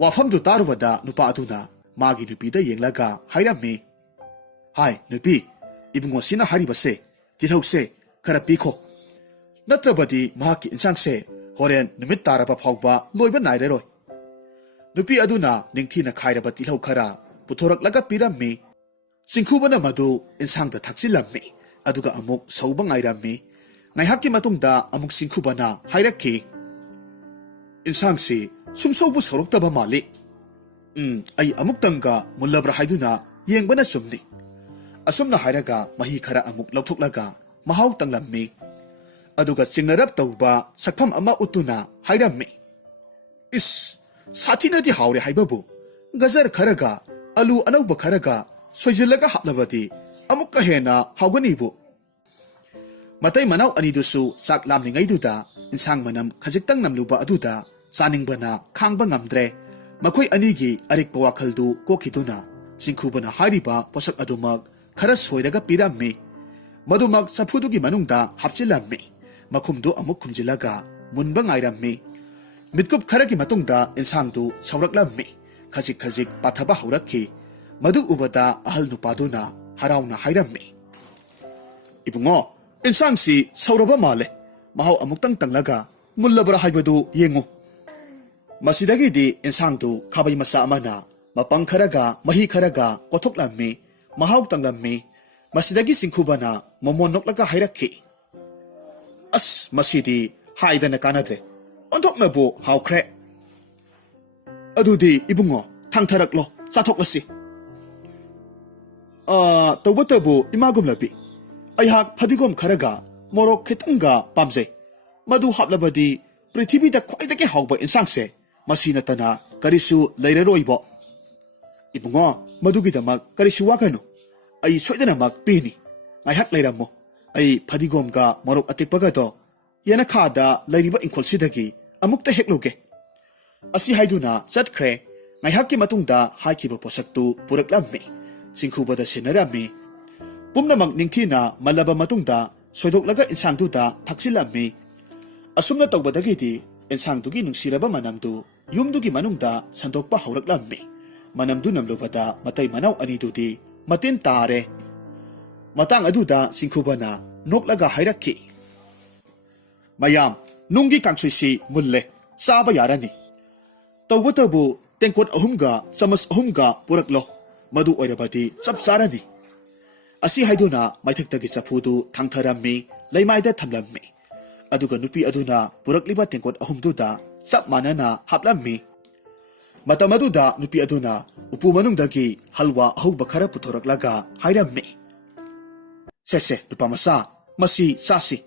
ꯋꯥꯐꯝꯗꯨ ꯇꯥꯔꯨꯕꯗ ꯅꯨꯄꯥ ꯑꯗꯨꯅ ꯃꯥꯒꯤ ꯅꯨꯄꯤꯗ ꯌꯦꯡꯂꯒ ꯍꯥꯏꯔꯝꯃꯤ ꯍꯥꯏ ꯅꯨꯄꯤ ꯏꯕꯨꯡꯉꯣꯁꯤꯅ ꯍꯥꯏꯔꯤꯕꯁꯦ ꯇꯤꯜꯍꯧꯁꯦ ꯈꯔ ꯄꯤꯈꯣ ꯅꯠꯇ꯭ꯔꯕꯗꯤ ꯃꯍꯥꯛꯀꯤ ꯏꯟꯁꯥꯡꯁꯦ ꯍꯣꯔꯦꯟ ꯅꯨꯃꯤꯠ ꯇꯥꯔꯕ ꯐꯥꯎꯕ ꯂꯣꯏꯕ ꯅꯥꯏꯔꯔꯣꯏ ꯅꯨꯄꯤ ꯑꯗꯨꯅ ꯅꯤꯡꯊꯤꯅ ꯈꯥꯏꯔꯕ ꯇꯤꯜꯍꯧ ꯈꯔ ꯄꯨꯊꯣꯔꯛꯂꯒ ꯄꯤꯔꯝꯃꯤ ꯆꯤꯡꯈꯨꯕꯅ ꯃꯗꯨ ꯏꯟꯁꯥꯡꯗ ꯊꯥꯛꯆꯤꯜꯂꯝꯃꯤ ꯑꯗꯨꯒ ꯑꯃꯨꯛ ꯁꯧꯕ ꯉꯥꯏꯔꯝꯃꯤ ꯉꯥꯏꯍꯥꯛꯀꯤ ꯃꯇꯨꯡꯗ ꯑꯃꯨꯛ ꯆꯤꯡꯈꯨꯕꯅ ꯍꯥꯏꯔꯛꯈꯤ ꯏꯟꯁꯥꯡꯁꯤ ꯁꯨꯡꯁꯧꯕꯨ ꯁꯧꯔꯛꯇꯕ ꯃꯥꯜꯂꯤ ꯑꯩ ꯑꯃꯨꯛꯇꯪꯒ ꯃꯨꯜꯂꯕ꯭ꯔꯥ ꯍꯥꯏꯗꯨꯅ ꯌꯦꯡꯕꯅ ꯆꯨꯝꯅꯤ ꯑꯁꯨꯝꯅ ꯍꯥꯏꯔꯒ ꯃꯍꯤ ꯈꯔ ꯑꯃꯨꯛ ꯂꯧꯊꯣꯛꯂꯒ ꯃꯍꯥꯎ ꯇꯪꯂꯝꯃꯤ ꯑꯗꯨꯒ ꯆꯤꯡꯅꯔꯞ ꯇꯧꯕ ꯁꯛꯐꯝ ꯑꯃ ꯎꯠꯇꯨꯅ ꯍꯥꯏꯔꯝꯃꯤ ꯁꯥꯊꯤꯅꯗꯤ ꯍꯥꯎꯔꯦ ꯍꯥꯏꯕꯕꯨ ꯒꯖꯔ ꯈꯔꯒ ꯑꯂꯨ ꯑꯅꯧꯕ ꯈꯔꯒ ꯁꯣꯏꯖꯤꯜꯂꯒ ꯍꯥꯞꯂꯕꯗꯤ ꯑꯃꯨꯛꯀ ꯍꯦꯟꯅ ꯍꯥꯎꯒꯅꯤꯕꯨ ꯃꯇꯩ ꯃꯅꯥꯎ ꯑꯅꯤꯗꯨꯁꯨ ꯆꯥꯛ ꯂꯥꯝꯂꯤꯉꯩꯗꯨꯗ ꯏꯟꯁꯥꯡ ꯃꯅꯝ ꯈꯖꯤꯛꯇꯪ ꯅꯝꯂꯨꯕ ꯑꯗꯨꯗ ꯆꯥꯅꯤꯡꯕꯅ ꯈꯥꯡꯕ ꯉꯝꯗ꯭ꯔꯦ ꯃꯈꯣꯏ ꯑꯅꯤꯒꯤ ꯑꯔꯤꯛꯄ ꯋꯥꯈꯜꯗꯨ ꯀꯣꯛꯈꯤꯗꯨꯅ ꯆꯤꯡꯈꯨꯕꯅ ꯍꯥꯏꯔꯤꯕ ꯄꯣꯠꯁꯛ ꯑꯗꯨꯃꯛ ꯈꯔ ꯁꯣꯏꯔꯒ ꯄꯤꯔꯝꯃꯤ ꯃꯗꯨꯃꯛ ꯆꯐꯨꯗꯨꯒꯤ ꯃꯅꯨꯡꯗ ꯍꯥꯞꯆꯤꯜꯂꯝꯃꯤ ꯃꯈꯨꯝꯗꯨ ꯑꯃꯨꯛ ꯈꯨꯝꯖꯤꯜꯂꯒ ꯃꯨꯟꯕ ꯉꯥꯏꯔꯝꯃꯤ ꯃꯤꯠꯀꯨꯞ ꯈꯔꯒꯤ ꯃꯇꯨꯡꯗ ꯏꯟꯁꯥꯡꯗꯨ ꯁꯧꯔꯛꯂꯝꯃꯤ ꯈꯖꯤꯛ ꯈꯖꯤꯛ ꯄꯥꯊꯕ ꯍꯧꯔꯛꯈꯤ ꯃꯗꯨ ꯎꯕꯗ ꯑꯍꯜ ꯅꯨꯄꯥꯗꯨꯅ ꯍꯔꯥꯎꯅ ꯍꯥꯏꯔꯝꯃꯤ ꯏꯕꯨꯡꯉꯣ ꯏꯟꯁꯥꯡꯁꯤ ꯁꯧꯔꯕ ꯃꯥꯜꯂꯦ ꯃꯍꯥꯎ ꯑꯃꯨꯛꯇꯪ ꯇꯪꯂꯒ ꯃꯨꯜꯂꯕ꯭ꯔꯥ ꯍꯥꯏꯕꯗꯨ ꯌꯦꯡꯉꯨ ꯃꯁꯤꯗꯒꯤꯗꯤ ꯏꯟꯁꯥꯡꯗꯨ ꯈꯥꯕꯩ ꯃꯆꯥ ꯑꯃꯅ ꯃꯄꯪ ꯈꯔꯒ ꯃꯍꯤꯈꯔꯒ ꯀꯣꯊꯣꯛꯂꯝꯃꯤ ꯃꯍꯥꯎ ꯇꯪꯂꯝꯃꯤ ꯃꯁꯤꯗꯒꯤ ꯆꯤꯡꯈꯨꯕꯅ ꯃꯃꯣꯟ ꯅꯣꯛꯂꯒ ꯍꯥꯏꯔꯛꯈꯤ ꯃꯁꯤꯗꯤ ꯍꯥꯏꯗꯅ ꯀꯥꯟꯅꯗ꯭ꯔꯦ ꯑꯣꯟꯊꯣꯛꯅꯕꯨ ꯍꯥꯎꯈ꯭ꯔꯦ ꯑꯗꯨꯗꯤ ꯏꯕꯨꯡꯉꯣ ꯊꯥꯡꯊꯔꯛꯂꯣ ꯆꯥꯊꯣꯛꯂꯁꯤ ꯇꯧꯕꯇꯕꯨ ꯏꯃꯥꯒꯨꯝꯂꯕꯤ ꯑꯩꯍꯥꯛ ꯐꯗꯤꯒꯣꯝ ꯈꯔꯒ ꯃꯣꯔꯣꯛ ꯈꯤꯇꯪꯒ ꯄꯥꯝꯖꯩ ꯃꯗꯨ ꯍꯥꯞꯂꯕꯗꯤ ꯄ꯭ꯔꯤꯊꯤꯕꯤꯗ ꯈ꯭ꯋꯥꯏꯗꯒꯤ ꯍꯥꯎꯕ ꯏꯟꯁꯥꯡꯁꯦ ꯃꯁꯤ ꯅꯠꯇꯅ ꯀꯔꯤꯁꯨ ꯂꯩꯔꯔꯣꯏꯕꯣ ꯏꯕꯨꯡꯉꯣ ꯃꯗꯨꯒꯤꯗꯃꯛ ꯀꯔꯤꯁꯨ ꯋꯥꯒꯅꯨ ꯑꯩ ꯁꯣꯏꯗꯅꯃꯛ ꯄꯤꯅꯤ ꯉꯥꯏꯍꯥꯛ ꯂꯩꯔꯝꯃꯨ ꯑꯩ ꯐꯗꯤꯒꯣꯝꯒ ꯃꯣꯔꯣꯛ ꯑꯇꯦꯛꯄꯒꯗꯣ ꯌꯦꯅꯈꯥꯗ ꯂꯩꯔꯤꯕ ꯏꯪꯈꯣꯜꯁꯤꯗꯒꯤ ꯑꯃꯨꯛꯇ ꯍꯦꯛꯂꯨꯒꯦ Asi haiduna chatkre ngaihakki matungda haikiba posaktu puraklammi singkhubada sinarami pumnamak ningthina malaba matungda soidoklaga insangduda thaksilami asumna tawbadagidi insangdugi nungsiraba manamdu yumdugi manungda sandokpa hauraklammi manamdu namlubada matai manau anidudi matin tare matang aduda singkhubana noklaga hairakki mayam nunggi kangsuisi mulle saba yarani tawbatabu tengkot ahumga samas ahumga puraklo madu oirabadi chap charani asi haiduna maithakdagi chafudu thangtharammi leimaida thamlammi aduga nupi aduna purakliba tengkot ahumduda chap manana haplammi matamaduda nupi aduna upu manungdagi halwa ahubba khara puthoraklaga hairammi sese nupamasa masi sasi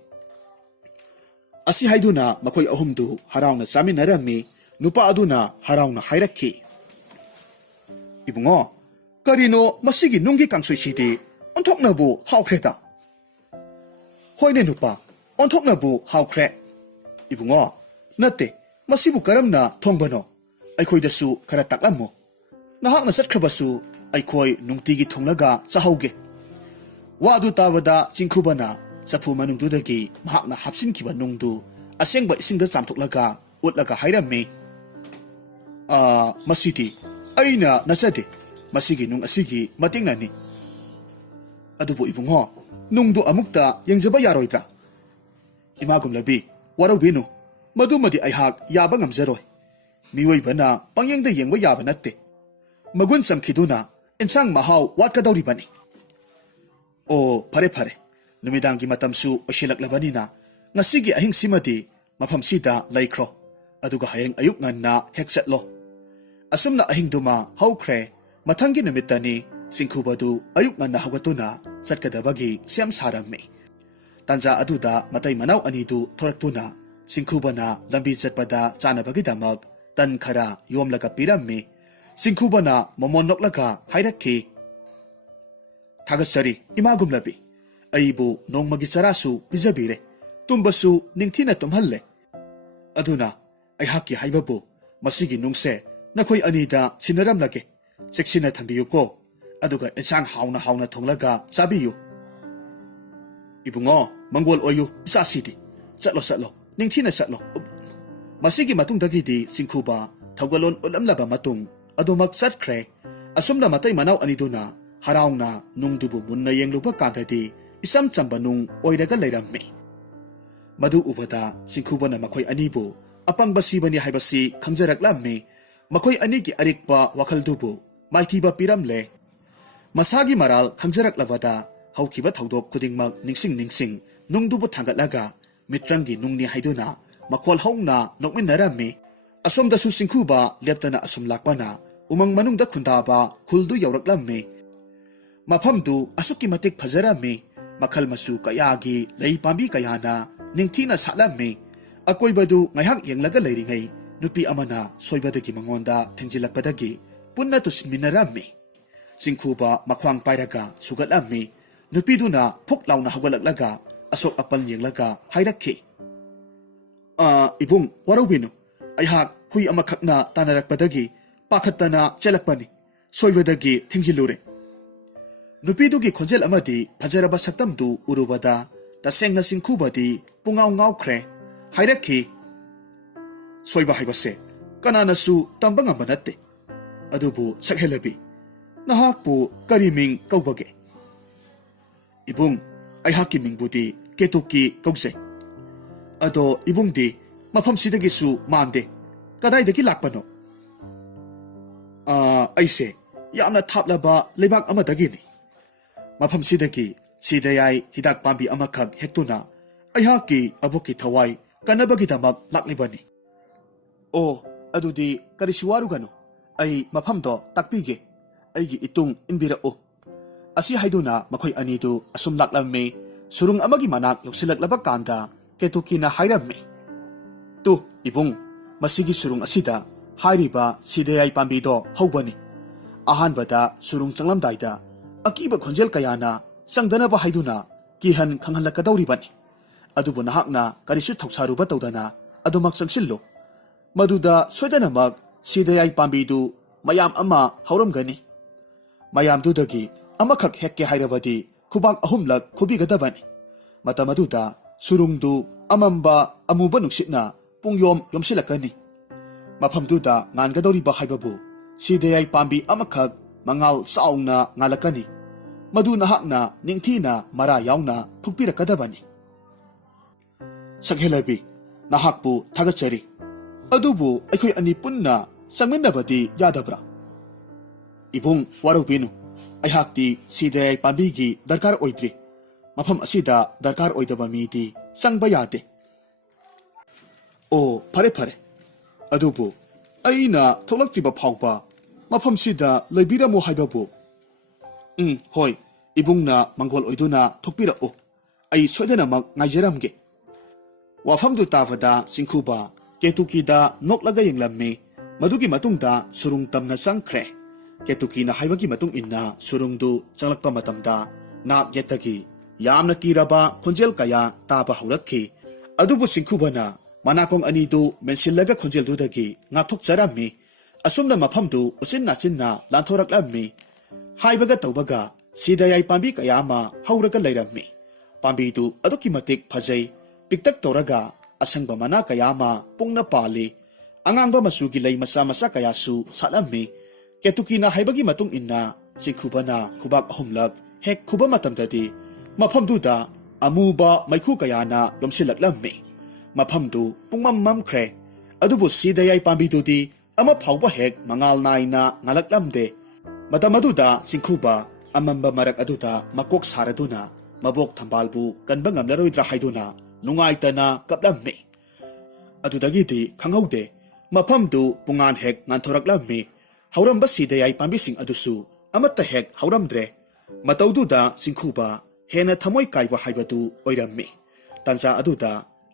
asi haiduna makoi ahumdu harauna chaminarami nupa aduna harauna hairakki ibungo karino masigi nunggi kangsuisidi onthoknabu haukreda hoine nupa onthoknabu haukre ibungo natte masibu karamna thongbano aikhoidasu khara taklammo nahakna satkhrabasu aikoi nungtigi thonglaga chahauge wadu tabada chingkhubana safu manungdudagi mahakna hapsinkiba nungdu asengba isingda chamthoklaga utlaga hairammi masidi aina nasade masigi nung asigi matingnani adubo ibungo nungdu amukta yengjaba yaroidra imagum labi warabinu madumadi aihak yaba ngamjaroi miyoibana pangyengda yengba yaba natte magun chamkhiduna ensang mahau watkadawribani o phare phare numidangi matamsu oshilaklabanina ngasigi ahing simadi mafamsida laikro aduga hayeng ayuk nganna hekchatlo asumna ahingduma haukhre mathangi numitani singkhubadu ayuk nganna hagatuna chatkadabagi siam sarammi tanja aduda matai manau anidu thoraktuna singkhubana lambi chatpada chanabagi damak tan khara yomlaga pirammi singkhubana momon noklaga hairakki thagasari imagumlabi aibu nongmagi charasu pijabire tumbasu ningthina tumhalle aduna aihakki haibabu masigi nungse nakhoi anida sinaramlage seksina thambiyuko aduga ensang hauna hauna thonglaga chabiyu ibungo mangol oyu isasidi chatlo ningthina chatlo masigi matungdagidi singkhuba thogalon ulamlaba matung adumak chatkre asumna matai manau aniduna haraungna nungdubu munna yengluba kandadi isam chamba nung oiraga leirammi madu ubada singkhubana makhoi anibu apangba sibani haibasi khangjaraklammi makhoi anigi arikpa wakhaldubu maithiba piramle masagi maral khangjaraklabada haukiba thaudok khudingmak ningsing nungdubu thangatlaga mitrangi nungni haiduna makhol haungna nokminnarammi asomdasu singkhuba leptana asum lakpana umang manungda khundaba khuldu yauraklammi mafamdu asukki matik phajarami makhal masu kayagi lei pambi kayana ningthina satlammi akoibadu ngaihak yenglaga leiringai nupi amana soibadagi mangonda thengjilakpadagi punna tusminarami singkhuba makhwang pairaga sugatlammi nupiduna phuklauna hagalaklaga asok apal yenglaga hairakki ibung warobinu aihak hui amakhakna tanarakpadagi pakhattana chelakpani soibadagi thengjilure nupidugi khonjel amadi phajaraba saktamdu urubada tasengna singkhubadi pungaw ngawkhre hairakki soiba haibase kananasu tamba ngamba natte adubu sakhelabi nahakpu kariming kaubage ibung aihakki mingbudi ketuki kaugse ado ibungdi mafamsidagi su mande kadaidagi lakpano aise yamna thaplaba lebak amadagini mafamsidagi sidayai hidak pambi amakhak hektuna aihakki abuki thawai kanabagi-damak laklibani o adudi karisiwarugano ai mafamdo takpige aigi itung inbirao asi haiduna makhoi anidu asum laklammi surung amagi manak yoksilaklaba kanda ketukina hairammi tu ibung masigi surung asida hairiba sidayai pambido haubani ahanbada surung changlamdaida akiba khonjel kayana changdanaba haiduna kihan khanghalakadawribani adubu nahakna karisu thoksaruba tawdana adumak changsillo ꯃꯗꯨꯗ ꯁꯣꯏꯗꯅꯃꯛ ꯁꯤꯗꯌꯥꯏ ꯄꯥꯝꯕꯤꯗꯨ ꯃꯌꯥꯝ ꯑꯃ ꯍꯧꯔꯝꯒꯅꯤ꯫ ꯃꯌꯥꯝꯗꯨꯗꯒꯤ ꯑꯃꯈꯛ ꯍꯦꯛꯀꯦ ꯍꯥꯏꯔꯕꯗꯤ ꯈꯨꯕꯥꯛ 3ꯂꯛ ꯈꯨꯕꯤꯒꯗꯕꯅꯤ꯫ ꯃꯇꯝ ꯑꯗꯨꯗ ꯁꯨꯔꯨꯡꯗꯨ ꯑꯃꯝꯕ ꯑꯃꯨꯕ ꯅꯨꯡꯁꯤꯠꯅ ꯄꯨꯡꯌꯣꯝ ꯌꯣꯝꯁꯤꯜꯂꯛꯀꯅꯤ꯫ ꯃꯐꯝꯗꯨꯗ ꯉꯥꯟꯒꯗꯧꯔꯤꯕ ꯍꯥꯏꯕꯕꯨ ꯁꯤꯗꯌꯥꯏ ꯄꯥꯝꯕꯤ ꯑꯃꯈꯛ ꯃꯉꯥꯜ ꯆꯥꯎꯅ ꯉꯥꯜꯂꯛꯀꯅꯤ꯫ ꯃꯗꯨ ꯅꯍꯥꯛꯅ ꯅꯤꯡꯊꯤꯅ ꯃꯔꯥ ꯌꯥꯎꯅ ꯐꯨꯛꯄꯤꯔꯛꯀꯗꯕꯅꯤ꯫ ꯁꯛꯍꯦꯜꯂꯩꯕꯤ, ꯅꯍꯥꯛꯄꯨ ꯊꯥꯒꯠꯆꯔꯤ, ꯑꯗꯨꯕꯨ ꯑꯩꯈꯣꯏ ꯑꯅꯤ ꯄꯨꯟꯅ ꯆꯪꯃꯤꯟꯅꯕꯗꯤ ꯌꯥꯗꯕ꯭ꯔꯥ? ꯏꯕꯨꯡ, ꯋꯥꯔꯧꯕꯤꯅꯨ, ꯑꯩꯍꯥꯛꯇꯤ ꯁꯤꯗꯌꯥꯏ ꯄꯥꯝꯕꯤꯒꯤ ꯗꯔꯀꯥꯔ ꯑꯣꯏꯗ꯭ꯔꯤ꯫ ꯃꯐꯝ ꯑꯁꯤꯗ ꯗꯔꯀꯥꯔ ꯑꯣꯏꯗꯕ ꯃꯤꯗꯤ ꯆꯪꯕ ꯌꯥꯗꯦ꯫ ꯑꯣ, ꯐꯔꯦ ꯐꯔꯦ, ꯑꯗꯨꯕꯨ ꯑꯩꯅ ꯊꯣꯛꯂꯛꯇ꯭ꯔꯤꯕ ꯐꯥꯎꯕ ꯃꯐꯝꯁꯤꯗ ꯂꯩꯕꯤꯔꯝꯃꯨ ꯍꯥꯏꯕꯕꯨ? ꯍꯣꯏ, ꯏꯕꯨꯡꯅ ꯃꯪꯒꯣꯜ ꯑꯣꯏꯗꯨꯅ ꯊꯣꯛꯄꯤꯔꯛꯎ, ꯑꯩ ꯁꯣꯏꯗꯅꯃꯛ ꯉꯥꯏꯖꯔꯝꯒꯦ꯫ ꯋꯥꯐꯝꯗꯨ ꯇꯥꯕꯗ ꯆꯤꯡꯈꯨꯕ ꯀꯦꯇꯨꯀꯤꯗ ꯅꯣꯛꯂꯒ ꯌꯦꯡꯂꯝꯃꯤ꯫ ꯃꯗꯨꯒꯤ ꯃꯇꯨꯡꯗ ꯁꯨꯔꯨꯡ ꯇꯝꯅ ꯆꯪꯈ꯭ꯔꯦ꯫ ꯀꯦꯇꯨꯀꯤꯅ ꯍꯥꯏꯕꯒꯤ ꯃꯇꯨꯡ ꯏꯟꯅ ꯁꯨꯔꯨꯡꯗꯨ ꯆꯪꯂꯛꯄ ꯃꯇꯝꯗ ꯅꯥꯛ ꯌꯦꯠꯇꯒꯤ ꯌꯥꯝꯅ ꯀꯤꯔꯕ ꯈꯣꯟꯖꯦꯜ ꯀꯌꯥ ꯇꯥꯕ ꯍꯧꯔꯛꯈꯤ꯫ ꯑꯗꯨꯕꯨ ꯆꯤꯡꯈꯨꯕꯅ ꯃꯅꯥꯀꯣꯡ ꯑꯅꯤꯗꯨ ꯃꯦꯟꯁꯤꯜꯂꯒ ꯈꯣꯟꯖꯦꯜꯗꯨꯗꯒꯤ ꯉꯥꯛꯊꯣꯛꯆꯔꯝꯃꯤ꯫ ꯑꯁꯨꯝꯅ ꯃꯐꯝꯗꯨ ꯎꯆꯤꯟ ꯅꯥꯆꯤꯟꯅ ꯂꯥꯟꯊꯣꯔꯛꯂꯝꯃꯤ꯫ ꯍꯥꯏꯕꯒ ꯇꯧꯕꯒ ꯁꯤꯗꯌꯥꯏ ꯄꯥꯝꯕꯤ ꯀꯌꯥ ꯑꯃ ꯍꯧꯔꯒ ꯂꯩꯔꯝꯃꯤ꯫ ꯄꯥꯝꯕꯤꯗꯨ ꯑꯗꯨꯛꯀꯤ ꯃꯇꯤꯛ ꯐꯖꯩ꯫ ꯄꯤꯛꯇꯛ ꯇꯧꯔꯒ ꯑꯁꯪꯕ ꯃꯅꯥ ꯀꯌꯥ ꯑꯃ ꯄꯨꯡꯅ ꯄꯥꯜꯂꯤ꯫ ꯑꯉꯥꯡꯕ ꯃꯆꯨꯒꯤ ꯂꯩ ꯃꯆꯥ ꯃꯆꯥ ꯀꯌꯥꯁꯨ ꯁꯥꯠꯂꯝꯃꯤ꯫ ꯀꯦꯇꯨꯀꯤꯅ ꯍꯥꯏꯕꯒꯤ ꯃꯇꯨꯡ ꯏꯟꯅ ꯆꯤꯡꯈꯨꯕꯅ ꯈꯨꯕꯥꯛ 3ꯂꯛ ꯍꯦꯛ ꯈꯨꯕ ꯃꯇꯝꯗꯗꯤ ꯃꯐꯝꯗꯨꯗ ꯑꯃꯨꯕ ꯃꯩꯈꯨ ꯀꯌꯥꯅ ꯌꯣꯝꯁꯤꯜꯂꯛꯂꯝꯃꯤ꯫ ꯃꯐꯝꯗꯨ ꯄꯨꯡꯃꯝ ꯃꯝꯈ꯭ꯔꯦ꯫ ꯑꯗꯨꯕꯨ ꯁꯤꯗꯌꯥꯏ ꯄꯥꯝꯕꯤꯗꯨꯗꯤ ꯑꯃ ꯐꯥꯎꯕ ꯍꯦꯛ ꯃꯉꯥꯜ ꯅꯥꯏꯅ ꯉꯥꯜꯂꯛꯂꯝꯗꯦ꯫ ꯃꯇꯝ ꯑꯗꯨꯗ ꯆꯤꯡꯈꯨꯕ ꯑꯃꯝꯕ ꯃꯔꯛ ꯑꯗꯨꯗ ꯃꯀꯣꯛ ꯁꯥꯔꯗꯨꯅ ꯃꯕꯣꯛ ꯊꯝꯕꯥꯜꯕꯨ ꯀꯟꯕ ꯉꯝꯂꯔꯣꯏꯗ꯭ꯔꯥ ꯍꯥꯏꯗꯨꯅ ꯅꯨꯡꯉꯥꯏꯇꯅ ꯀꯞꯂꯝꯃꯤ꯫ ꯑꯗꯨꯗꯒꯤꯗꯤ ꯈꯪꯍꯧꯗꯦ, ꯃꯐꯝꯗꯨ ꯄꯨꯡꯉꯥꯟ ꯍꯦꯛ ꯉꯥꯟꯊꯣꯔꯛꯂꯝꯃꯤ꯫ ꯍꯧꯔꯝꯕ ꯁꯤꯗꯌꯥꯏ ꯄꯥꯝꯕꯤꯁꯤꯡ ꯑꯗꯨꯁꯨ ꯑꯃꯠꯇ ꯍꯦꯛ ꯍꯧꯔꯝꯗ꯭ꯔꯦ꯫ ꯃꯇꯧꯗꯨꯗ ꯆꯤꯡꯈꯨꯕ ꯍꯦꯟꯅ ꯊꯃꯣꯏ ꯀꯥꯏꯕ ꯍꯥꯏꯕꯗꯨ ꯑꯣꯏꯔꯝꯃꯤ꯫ ꯇꯟꯖꯥ ꯑꯗꯨꯗ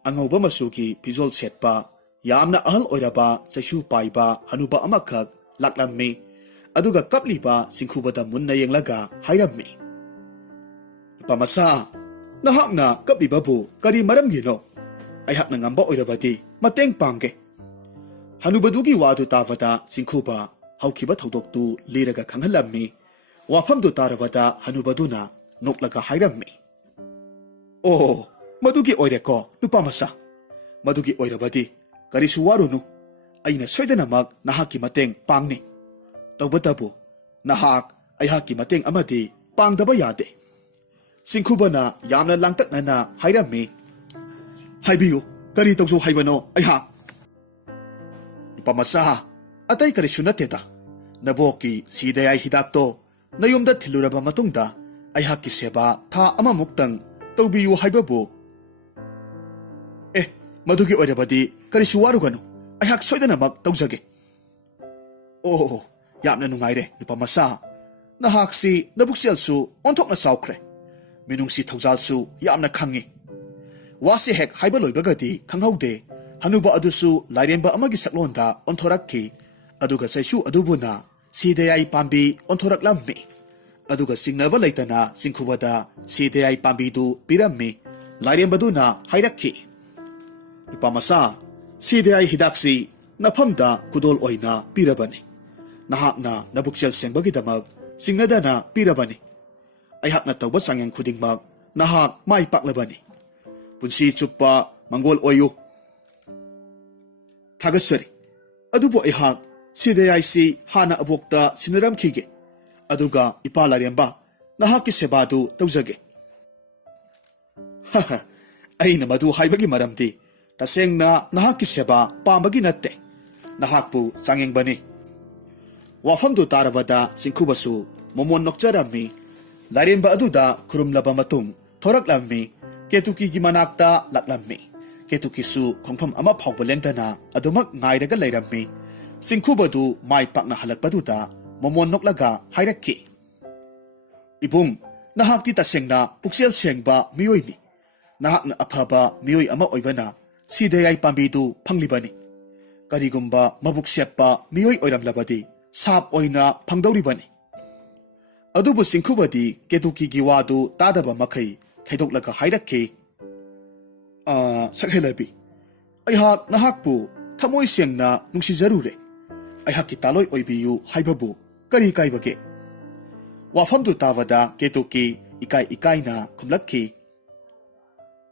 ꯑꯉꯧꯕ ꯃꯆꯨꯒꯤ ꯐꯤꯖꯣꯜ ꯁꯦꯠꯄ, ꯌꯥꯝꯅ ꯑꯍꯜ ꯑꯣꯏꯔꯕ ꯆꯩꯁꯨ ꯄꯥꯏꯕ ꯍꯅꯨꯕ ꯑꯃꯈꯛ ꯂꯥꯛꯂꯝꯃꯤ꯫ ꯑꯗꯨꯒ ꯀꯞꯂꯤꯕ ꯆꯤꯡꯈꯨꯕꯗ ꯃꯨꯟꯅ ꯌꯦꯡꯂꯒ ꯍꯥꯏꯔꯝꯃꯤ, "ꯅꯨꯄꯥꯃꯆꯥ, ꯅꯍꯥꯛꯅ ꯀꯞꯂꯤꯕꯕꯨ ꯀꯔꯤ ꯃꯔꯝꯒꯤꯅꯣ? ꯑꯩꯍꯥꯛꯅ ꯉꯝꯕ ꯑꯣꯏꯔꯕꯗꯤ ꯃꯇꯦꯡ ꯄꯥꯡꯒꯦ." ꯍꯅꯨꯕꯗꯨꯒꯤ ꯋꯥꯗꯨ ꯇꯥꯕꯗ ꯆꯤꯡꯈꯨꯕ ꯍꯧꯈꯤꯕ ꯊꯧꯗꯣꯛꯇꯨ ꯂꯤꯔꯒ ꯈꯪꯍꯜꯂꯝꯃꯤ꯫ ꯋꯥꯐꯝꯗꯨ ꯇꯥꯔꯕꯗ ꯍꯅꯨꯕꯗꯨꯅ ꯅꯣꯛꯂꯒ ꯍꯥꯏꯔꯝꯃꯤ, "ꯑꯣ, ꯃꯗꯨꯒꯤ ꯑꯣꯏꯔꯦꯀꯣ ꯅꯨꯄꯥꯃꯆꯥ꯫ ꯃꯗꯨꯒꯤ ꯑꯣꯏꯔꯕꯗꯤ ꯀꯔꯤꯁꯨ ꯋꯥꯔꯨꯅꯨ, ꯑꯩꯅ ꯁꯣꯏꯗꯅꯃꯛ ꯅꯍꯥꯛꯀꯤ ꯃꯇꯦꯡ ꯄꯥꯡꯅꯤ꯫ ꯇꯧꯕꯇꯕꯨ ꯅꯍꯥꯛ ꯑꯩꯍꯥꯛꯀꯤ ꯃꯇꯦꯡ ꯑꯃꯗꯤ ꯄꯥꯡꯗꯕ ꯌꯥꯗꯦ." ꯆꯤꯡꯈꯨꯕꯅ ꯌꯥꯝꯅ ꯂꯥꯡꯇꯛꯅꯅ ꯍꯥꯏꯔꯝꯃꯤ, "ꯍꯥꯏꯕꯤꯌꯨ, ꯀꯔꯤ ꯇꯧꯖꯧ ꯍꯥꯏꯕꯅꯣ ꯑꯩꯍꯥꯛ?" "ꯅꯨꯄꯥꯃꯆꯥ, ꯑꯇꯩ ꯀꯔꯤꯁꯨ ꯅꯠꯇꯦꯗ꯫ ꯅꯕꯣꯛꯀꯤ ꯁꯤꯗꯌꯥꯏ ꯍꯤꯗꯥꯛꯇꯣ ꯅꯌꯨꯝꯗ ꯊꯤꯜꯂꯨꯔꯕ ꯃꯇꯨꯡꯗ ꯑꯩꯍꯥꯛꯀꯤ ꯁꯦꯕꯥ ꯊꯥ ꯑꯃꯃꯨꯛꯇꯪ ꯇꯧꯕꯤꯌꯨ ꯍꯥꯏꯕꯕꯨ." "ꯃꯗꯨꯒꯤ ꯑꯣꯏꯔꯕꯗꯤ ꯀꯔꯤꯁꯨ ꯋꯥꯔꯨꯒꯅꯨ, ꯑꯩꯍꯥꯛ ꯁꯣꯏꯗꯅꯃꯛ ꯇꯧꯖꯒꯦ." "ꯑꯣ, ꯌꯥꯝꯅ ꯅꯨꯡꯉꯥꯏꯔꯦ ꯅꯨꯄꯥꯃꯆꯥ꯫ ꯅꯍꯥꯛꯁꯤ ꯅꯕꯨꯛꯆꯦꯜꯁꯨ ꯑꯣꯟꯊꯣꯛꯅ ꯆꯥꯎꯈ꯭ꯔꯦ, ꯃꯤꯅꯨꯡꯁꯤ ꯊꯧꯖꯥꯜꯁꯨ ꯌꯥꯝꯅ ꯈꯪꯉꯤ." ꯋꯥꯁꯤ ꯍꯦꯛ ꯍꯥꯏꯕ ꯂꯣꯏꯕꯒꯗꯤ ꯈꯪꯍꯧꯗꯦ ꯍꯅꯨꯕ ꯑꯗꯨꯁꯨ ꯂꯥꯏꯔꯦꯝꯕ ꯑꯃꯒꯤ ꯁꯛꯂꯣꯟꯗ ꯑꯣꯟꯊꯣꯔꯛꯈꯤ꯫ ꯑꯗꯨꯒ ꯆꯩꯁꯨ ꯑꯗꯨꯕꯨꯅ ꯁꯤꯗꯌꯥꯏ ꯄꯥꯝꯕꯤ ꯑꯣꯟꯊꯣꯔꯛꯂꯝꯃꯤ꯫ ꯑꯗꯨꯒ ꯆꯤꯡꯅꯕ ꯂꯩꯇꯅ ꯆꯤꯡꯈꯨꯕꯗ ꯁꯤꯗꯌꯥꯏ ꯄꯥꯝꯕꯤꯗꯨ ꯄꯤꯔꯝꯃꯤ꯫ ꯂꯥꯏꯔꯦꯝꯕꯗꯨꯅ ꯍꯥꯏꯔꯛꯈꯤ, "ꯅꯨꯄꯥꯃꯆꯥ, ꯁꯤꯗꯌꯥꯏ ꯍꯤꯗꯥꯛꯁꯤ ꯅꯐꯝꯗ ꯈꯨꯗꯣꯜ ꯑꯣꯏꯅ ꯄꯤꯔꯕꯅꯤ꯫ ꯅꯍꯥꯛꯅ ꯅꯕꯨꯛꯆꯦꯜ ꯁꯦꯡꯕꯒꯤꯗꯃꯛ ꯆꯤꯡꯅꯗꯅ ꯄꯤꯔꯕꯅꯤ꯫ ꯑꯩꯍꯥꯛꯅ ꯇꯧꯕ ꯆꯥꯡꯌꯦꯡ ꯈꯨꯗꯤꯡꯃꯛ ꯅꯍꯥꯛ ꯃꯥꯏ ꯄꯥꯛꯂꯕꯅꯤ꯫ ꯄꯨꯟꯁꯤ ꯆꯨꯞꯄ ꯃꯪꯒꯣꯜ ꯑꯣꯏꯌꯨ." "ꯊꯥꯒꯠꯆꯔꯤ, ꯑꯗꯨꯕꯨ ꯑꯩꯍꯥꯛ ꯁꯤꯗꯌꯥꯏꯁꯤ ꯍꯥꯟꯅ ꯑꯕꯣꯛꯇ ꯁꯤꯟꯅꯔꯝꯈꯤꯒꯦ, ꯑꯗꯨꯒ ꯏꯄꯥ ꯂꯥꯏꯔꯦꯝꯕ, ꯅꯍꯥꯛꯀꯤ ꯁꯦꯕꯥꯗꯨ ꯇꯧꯖꯒꯦ." "ꯑꯩꯅ ꯃꯗꯨ ꯍꯥꯏꯕꯒꯤ ꯃꯔꯝꯗꯤ ꯇꯁꯦꯡꯅ ꯅꯍꯥꯛꯀꯤ ꯁꯦꯕꯥ ꯄꯥꯝꯕꯒꯤ ꯅꯠꯇꯦ, ꯅꯍꯥꯛꯄꯨ ꯆꯥꯡꯌꯦꯡꯕꯅꯤ." ꯋꯥꯐꯝꯗꯨ ꯇꯥꯔꯕꯗ ꯆꯤꯡꯈꯨꯕꯁꯨ ꯃꯣꯃꯣꯟ ꯅꯣꯛꯆꯔꯝꯃꯤ꯫ ꯂꯥꯏꯔꯦꯝꯕ ꯑꯗꯨꯗ ꯈꯨꯔꯨꯝꯂꯕ ꯃꯇꯨꯡ ꯊꯣꯔꯛꯂꯝꯃꯤ꯫ ꯀꯦꯇꯨꯀꯤꯒꯤ ꯃꯅꯥꯛꯇ ꯂꯥꯛꯂꯝꯃꯤ꯫ ꯀꯦꯇꯨꯀꯤꯁꯨ ꯈꯣꯡꯐꯝ ꯑꯃ ꯐꯥꯎꯕ ꯂꯦꯡꯗꯅ ꯑꯗꯨꯃꯛ ꯉꯥꯏꯔꯒ ꯂꯩꯔꯝꯃꯤ꯫ ꯆꯤꯡꯈꯨꯕꯗꯨ ꯃꯥꯏ ꯄꯥꯛꯅ ꯍꯜꯂꯛꯄꯗꯨꯗ ꯃꯣꯃꯣꯟ ꯅꯣꯛꯂꯒ ꯍꯥꯏꯔꯛꯈꯤ, "ꯏꯕꯨꯡ, ꯅꯍꯥꯛꯇꯤ ꯇꯁꯦꯡꯅ ꯄꯨꯛꯆꯦꯜ ꯁꯦꯡꯕ ꯃꯤꯑꯣꯏꯅꯤ꯫ ꯅꯍꯥꯛꯅ ꯑꯐꯕ ꯃꯤꯑꯣꯏ ꯑꯃ ꯑꯣꯏꯕꯅ ꯁꯤꯗꯌꯥꯏ ꯄꯥꯝꯕꯤꯗꯨ ꯐꯪꯂꯤꯕꯅꯤ꯫ ꯀꯔꯤꯒꯨꯝꯕ ꯃꯕꯨꯛ ꯆꯦꯠꯄ ꯃꯤꯑꯣꯏ ꯑꯣꯏꯔꯝꯂꯕꯗꯤ ꯁꯥꯞ ꯑꯣꯏꯅ ꯐꯪꯗꯧꯔꯤꯕꯅꯤ." ꯑꯗꯨꯕꯨ ꯆꯤꯡꯈꯨꯕꯗꯤ ꯀꯦꯇꯨꯀꯤꯒꯤ ꯋꯥꯗꯨ ꯇꯥꯗꯕ ꯃꯈꯩ ꯊꯩꯗꯣꯛꯂꯒ ꯍꯥꯏꯔꯛꯈꯤ, "ꯁꯛꯍꯦꯜꯂꯩꯕꯤ, ꯑꯩꯍꯥꯛ ꯅꯍꯥꯛꯄꯨ ꯊꯃꯣꯏ ꯁꯦꯡꯅ ꯅꯨꯡꯁꯤꯖꯔꯨꯔꯦ ꯑꯩꯍꯥꯛꯀꯤ ꯇꯥꯂꯣꯏ ꯑꯣꯏꯕꯤꯌꯨ ꯍꯥꯏꯕꯕꯨ ꯀꯔꯤ ꯀꯥꯏꯕꯒꯦ ꯋꯥꯐꯝꯗꯨ ꯇꯥꯕꯗ ꯀꯦꯇꯨꯀꯤ ꯏꯀꯥꯏꯅ ꯈꯨꯝꯂꯛꯈꯤ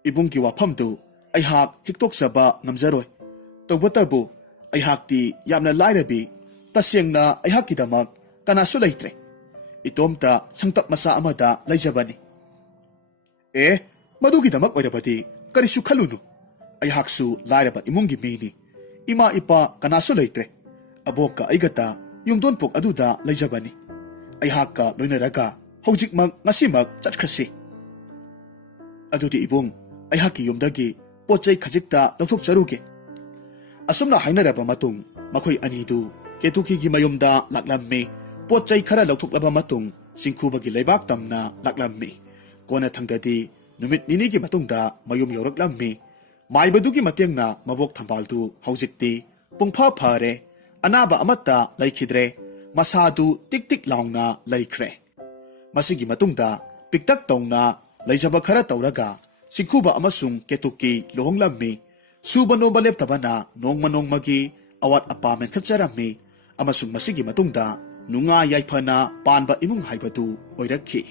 ꯏꯕꯨꯡꯒꯤ ꯋꯥꯐꯝꯗꯨ ꯑꯩꯍꯥꯛ ꯍꯤꯛꯇꯣꯛꯆꯕ ꯉꯝꯖꯔꯣꯏ ꯇꯧꯕꯇꯕꯨ ꯑꯩꯍꯥꯛꯇꯤ ꯌꯥꯝꯅ ꯂꯥꯏꯔꯕꯤ ꯇꯁꯦꯡꯅ ꯑꯩꯍꯥꯛꯀꯤꯗꯃꯛ ꯀꯅꯥꯁꯨ ꯂꯩꯇ꯭ꯔꯦ ꯏꯇꯣꯝꯇ ꯁꯪꯇꯞ ꯃꯆꯥ ꯑꯃꯗ ꯂꯩꯖꯕꯅꯤ ꯃꯗꯨꯒꯤꯗꯃꯛ ꯑꯣꯏꯔꯕꯗꯤ ꯀꯔꯤꯁꯨ ꯈꯜꯂꯨꯅꯨ ꯑꯩꯍꯥꯛꯁꯨ ꯂꯥꯏꯔꯕ ꯏꯃꯨꯡꯒꯤ ꯃꯤꯅꯤ ꯏꯃꯥ ꯏꯄꯥ ꯀꯅꯥꯁꯨ ꯂꯩꯇ꯭ꯔꯦ ꯑꯕꯣꯛꯀ ꯑꯩꯒꯇ ꯌꯨꯝꯊꯣꯟꯄꯣꯛ ꯑꯗꯨꯗ ꯂꯩꯖꯕꯅꯤ ꯑꯩꯍꯥꯛꯀ ꯂꯣꯏꯅꯔꯒ ꯍꯧꯖꯤꯛꯃꯛ ꯉꯁꯤꯃꯛ ꯆꯠꯈ꯭ꯔꯁꯤ ꯑꯗꯨꯗꯤ ꯏꯕꯨꯡ ꯑꯩꯍꯥꯛꯀꯤ ꯌꯨꯝꯗꯒꯤ ꯄꯣꯠꯆꯩ ꯈꯖꯤꯛꯇ ꯂꯧꯊꯣꯛꯆꯔꯨꯒꯦ ꯑꯁꯨꯝꯅ ꯍꯥꯏꯅꯔꯕ ꯃꯇꯨꯡ ꯃꯈꯣꯏ ꯑꯅꯤꯗꯨ ꯀꯦꯇꯨꯀꯤꯒꯤ ꯃꯌꯨꯝꯗ ꯂꯥꯛꯂꯝꯃꯤ ꯄꯣꯠꯆꯩ ꯈꯔ ꯂꯧꯊꯣꯛꯂꯕ ꯃꯇꯨꯡ ꯆꯤꯡꯈꯨꯕꯒꯤ ꯂꯩꯕꯥꯛ ꯇꯝꯅ ꯂꯥꯛꯂꯝꯃꯤ ꯀꯣꯟꯅꯊꯪꯗꯗꯤ ꯅꯨꯃꯤꯠ ꯅꯤꯅꯤꯒꯤ ꯃꯇꯨꯡꯗ ꯃꯌꯨꯝ ꯌꯧꯔꯛꯂꯝꯃꯤ ꯃꯥꯏꯕꯗꯨꯒꯤ ꯃꯇꯦꯡꯅ ꯃꯕꯣꯛ ꯊꯝꯕꯥꯜꯗꯨ ꯍꯧꯖꯤꯛꯇꯤ ꯄꯨꯡꯐ ꯐꯔꯦ ꯑꯅꯥꯕ ꯑꯃꯠꯇ ꯂꯩꯈꯤꯗ꯭ꯔꯦ ꯃꯁꯥꯗꯨ ꯇꯤꯛ ꯇꯤꯛ ꯂꯥꯎꯅ ꯂꯩꯈ꯭ꯔꯦ ꯃꯁꯤꯒꯤ ꯃꯇꯨꯡꯗ ꯄꯤꯛꯇꯛ ꯇꯧꯅ ꯂꯩꯖꯕ ꯈꯔ ꯇꯧꯔꯒ ꯆꯤꯡꯈꯨꯕ ꯑꯃꯁꯨꯡ ꯀꯦꯇꯨꯀꯤ ꯂꯨꯍꯣꯡꯂꯝꯃꯤ ꯁꯨꯕ ꯅꯣꯝꯕ ꯂꯦꯞꯇꯕꯅ ꯅꯣꯡꯃ ꯅꯣꯡꯃꯒꯤ ꯑꯋꯥꯠ ꯑꯄꯥ ꯃꯦꯟꯈꯠꯆꯔꯝꯃꯤ ꯑꯃꯁꯨꯡ ꯃꯁꯤꯒꯤ ꯃꯇꯨꯡꯗ ꯅꯨꯡꯉꯥꯏ ꯌꯥꯏꯐꯅ ꯄꯥꯟꯕ ꯏꯃꯨꯡ ꯍꯥꯏꯕꯗꯨ ꯑꯣꯏꯔꯛꯈꯤ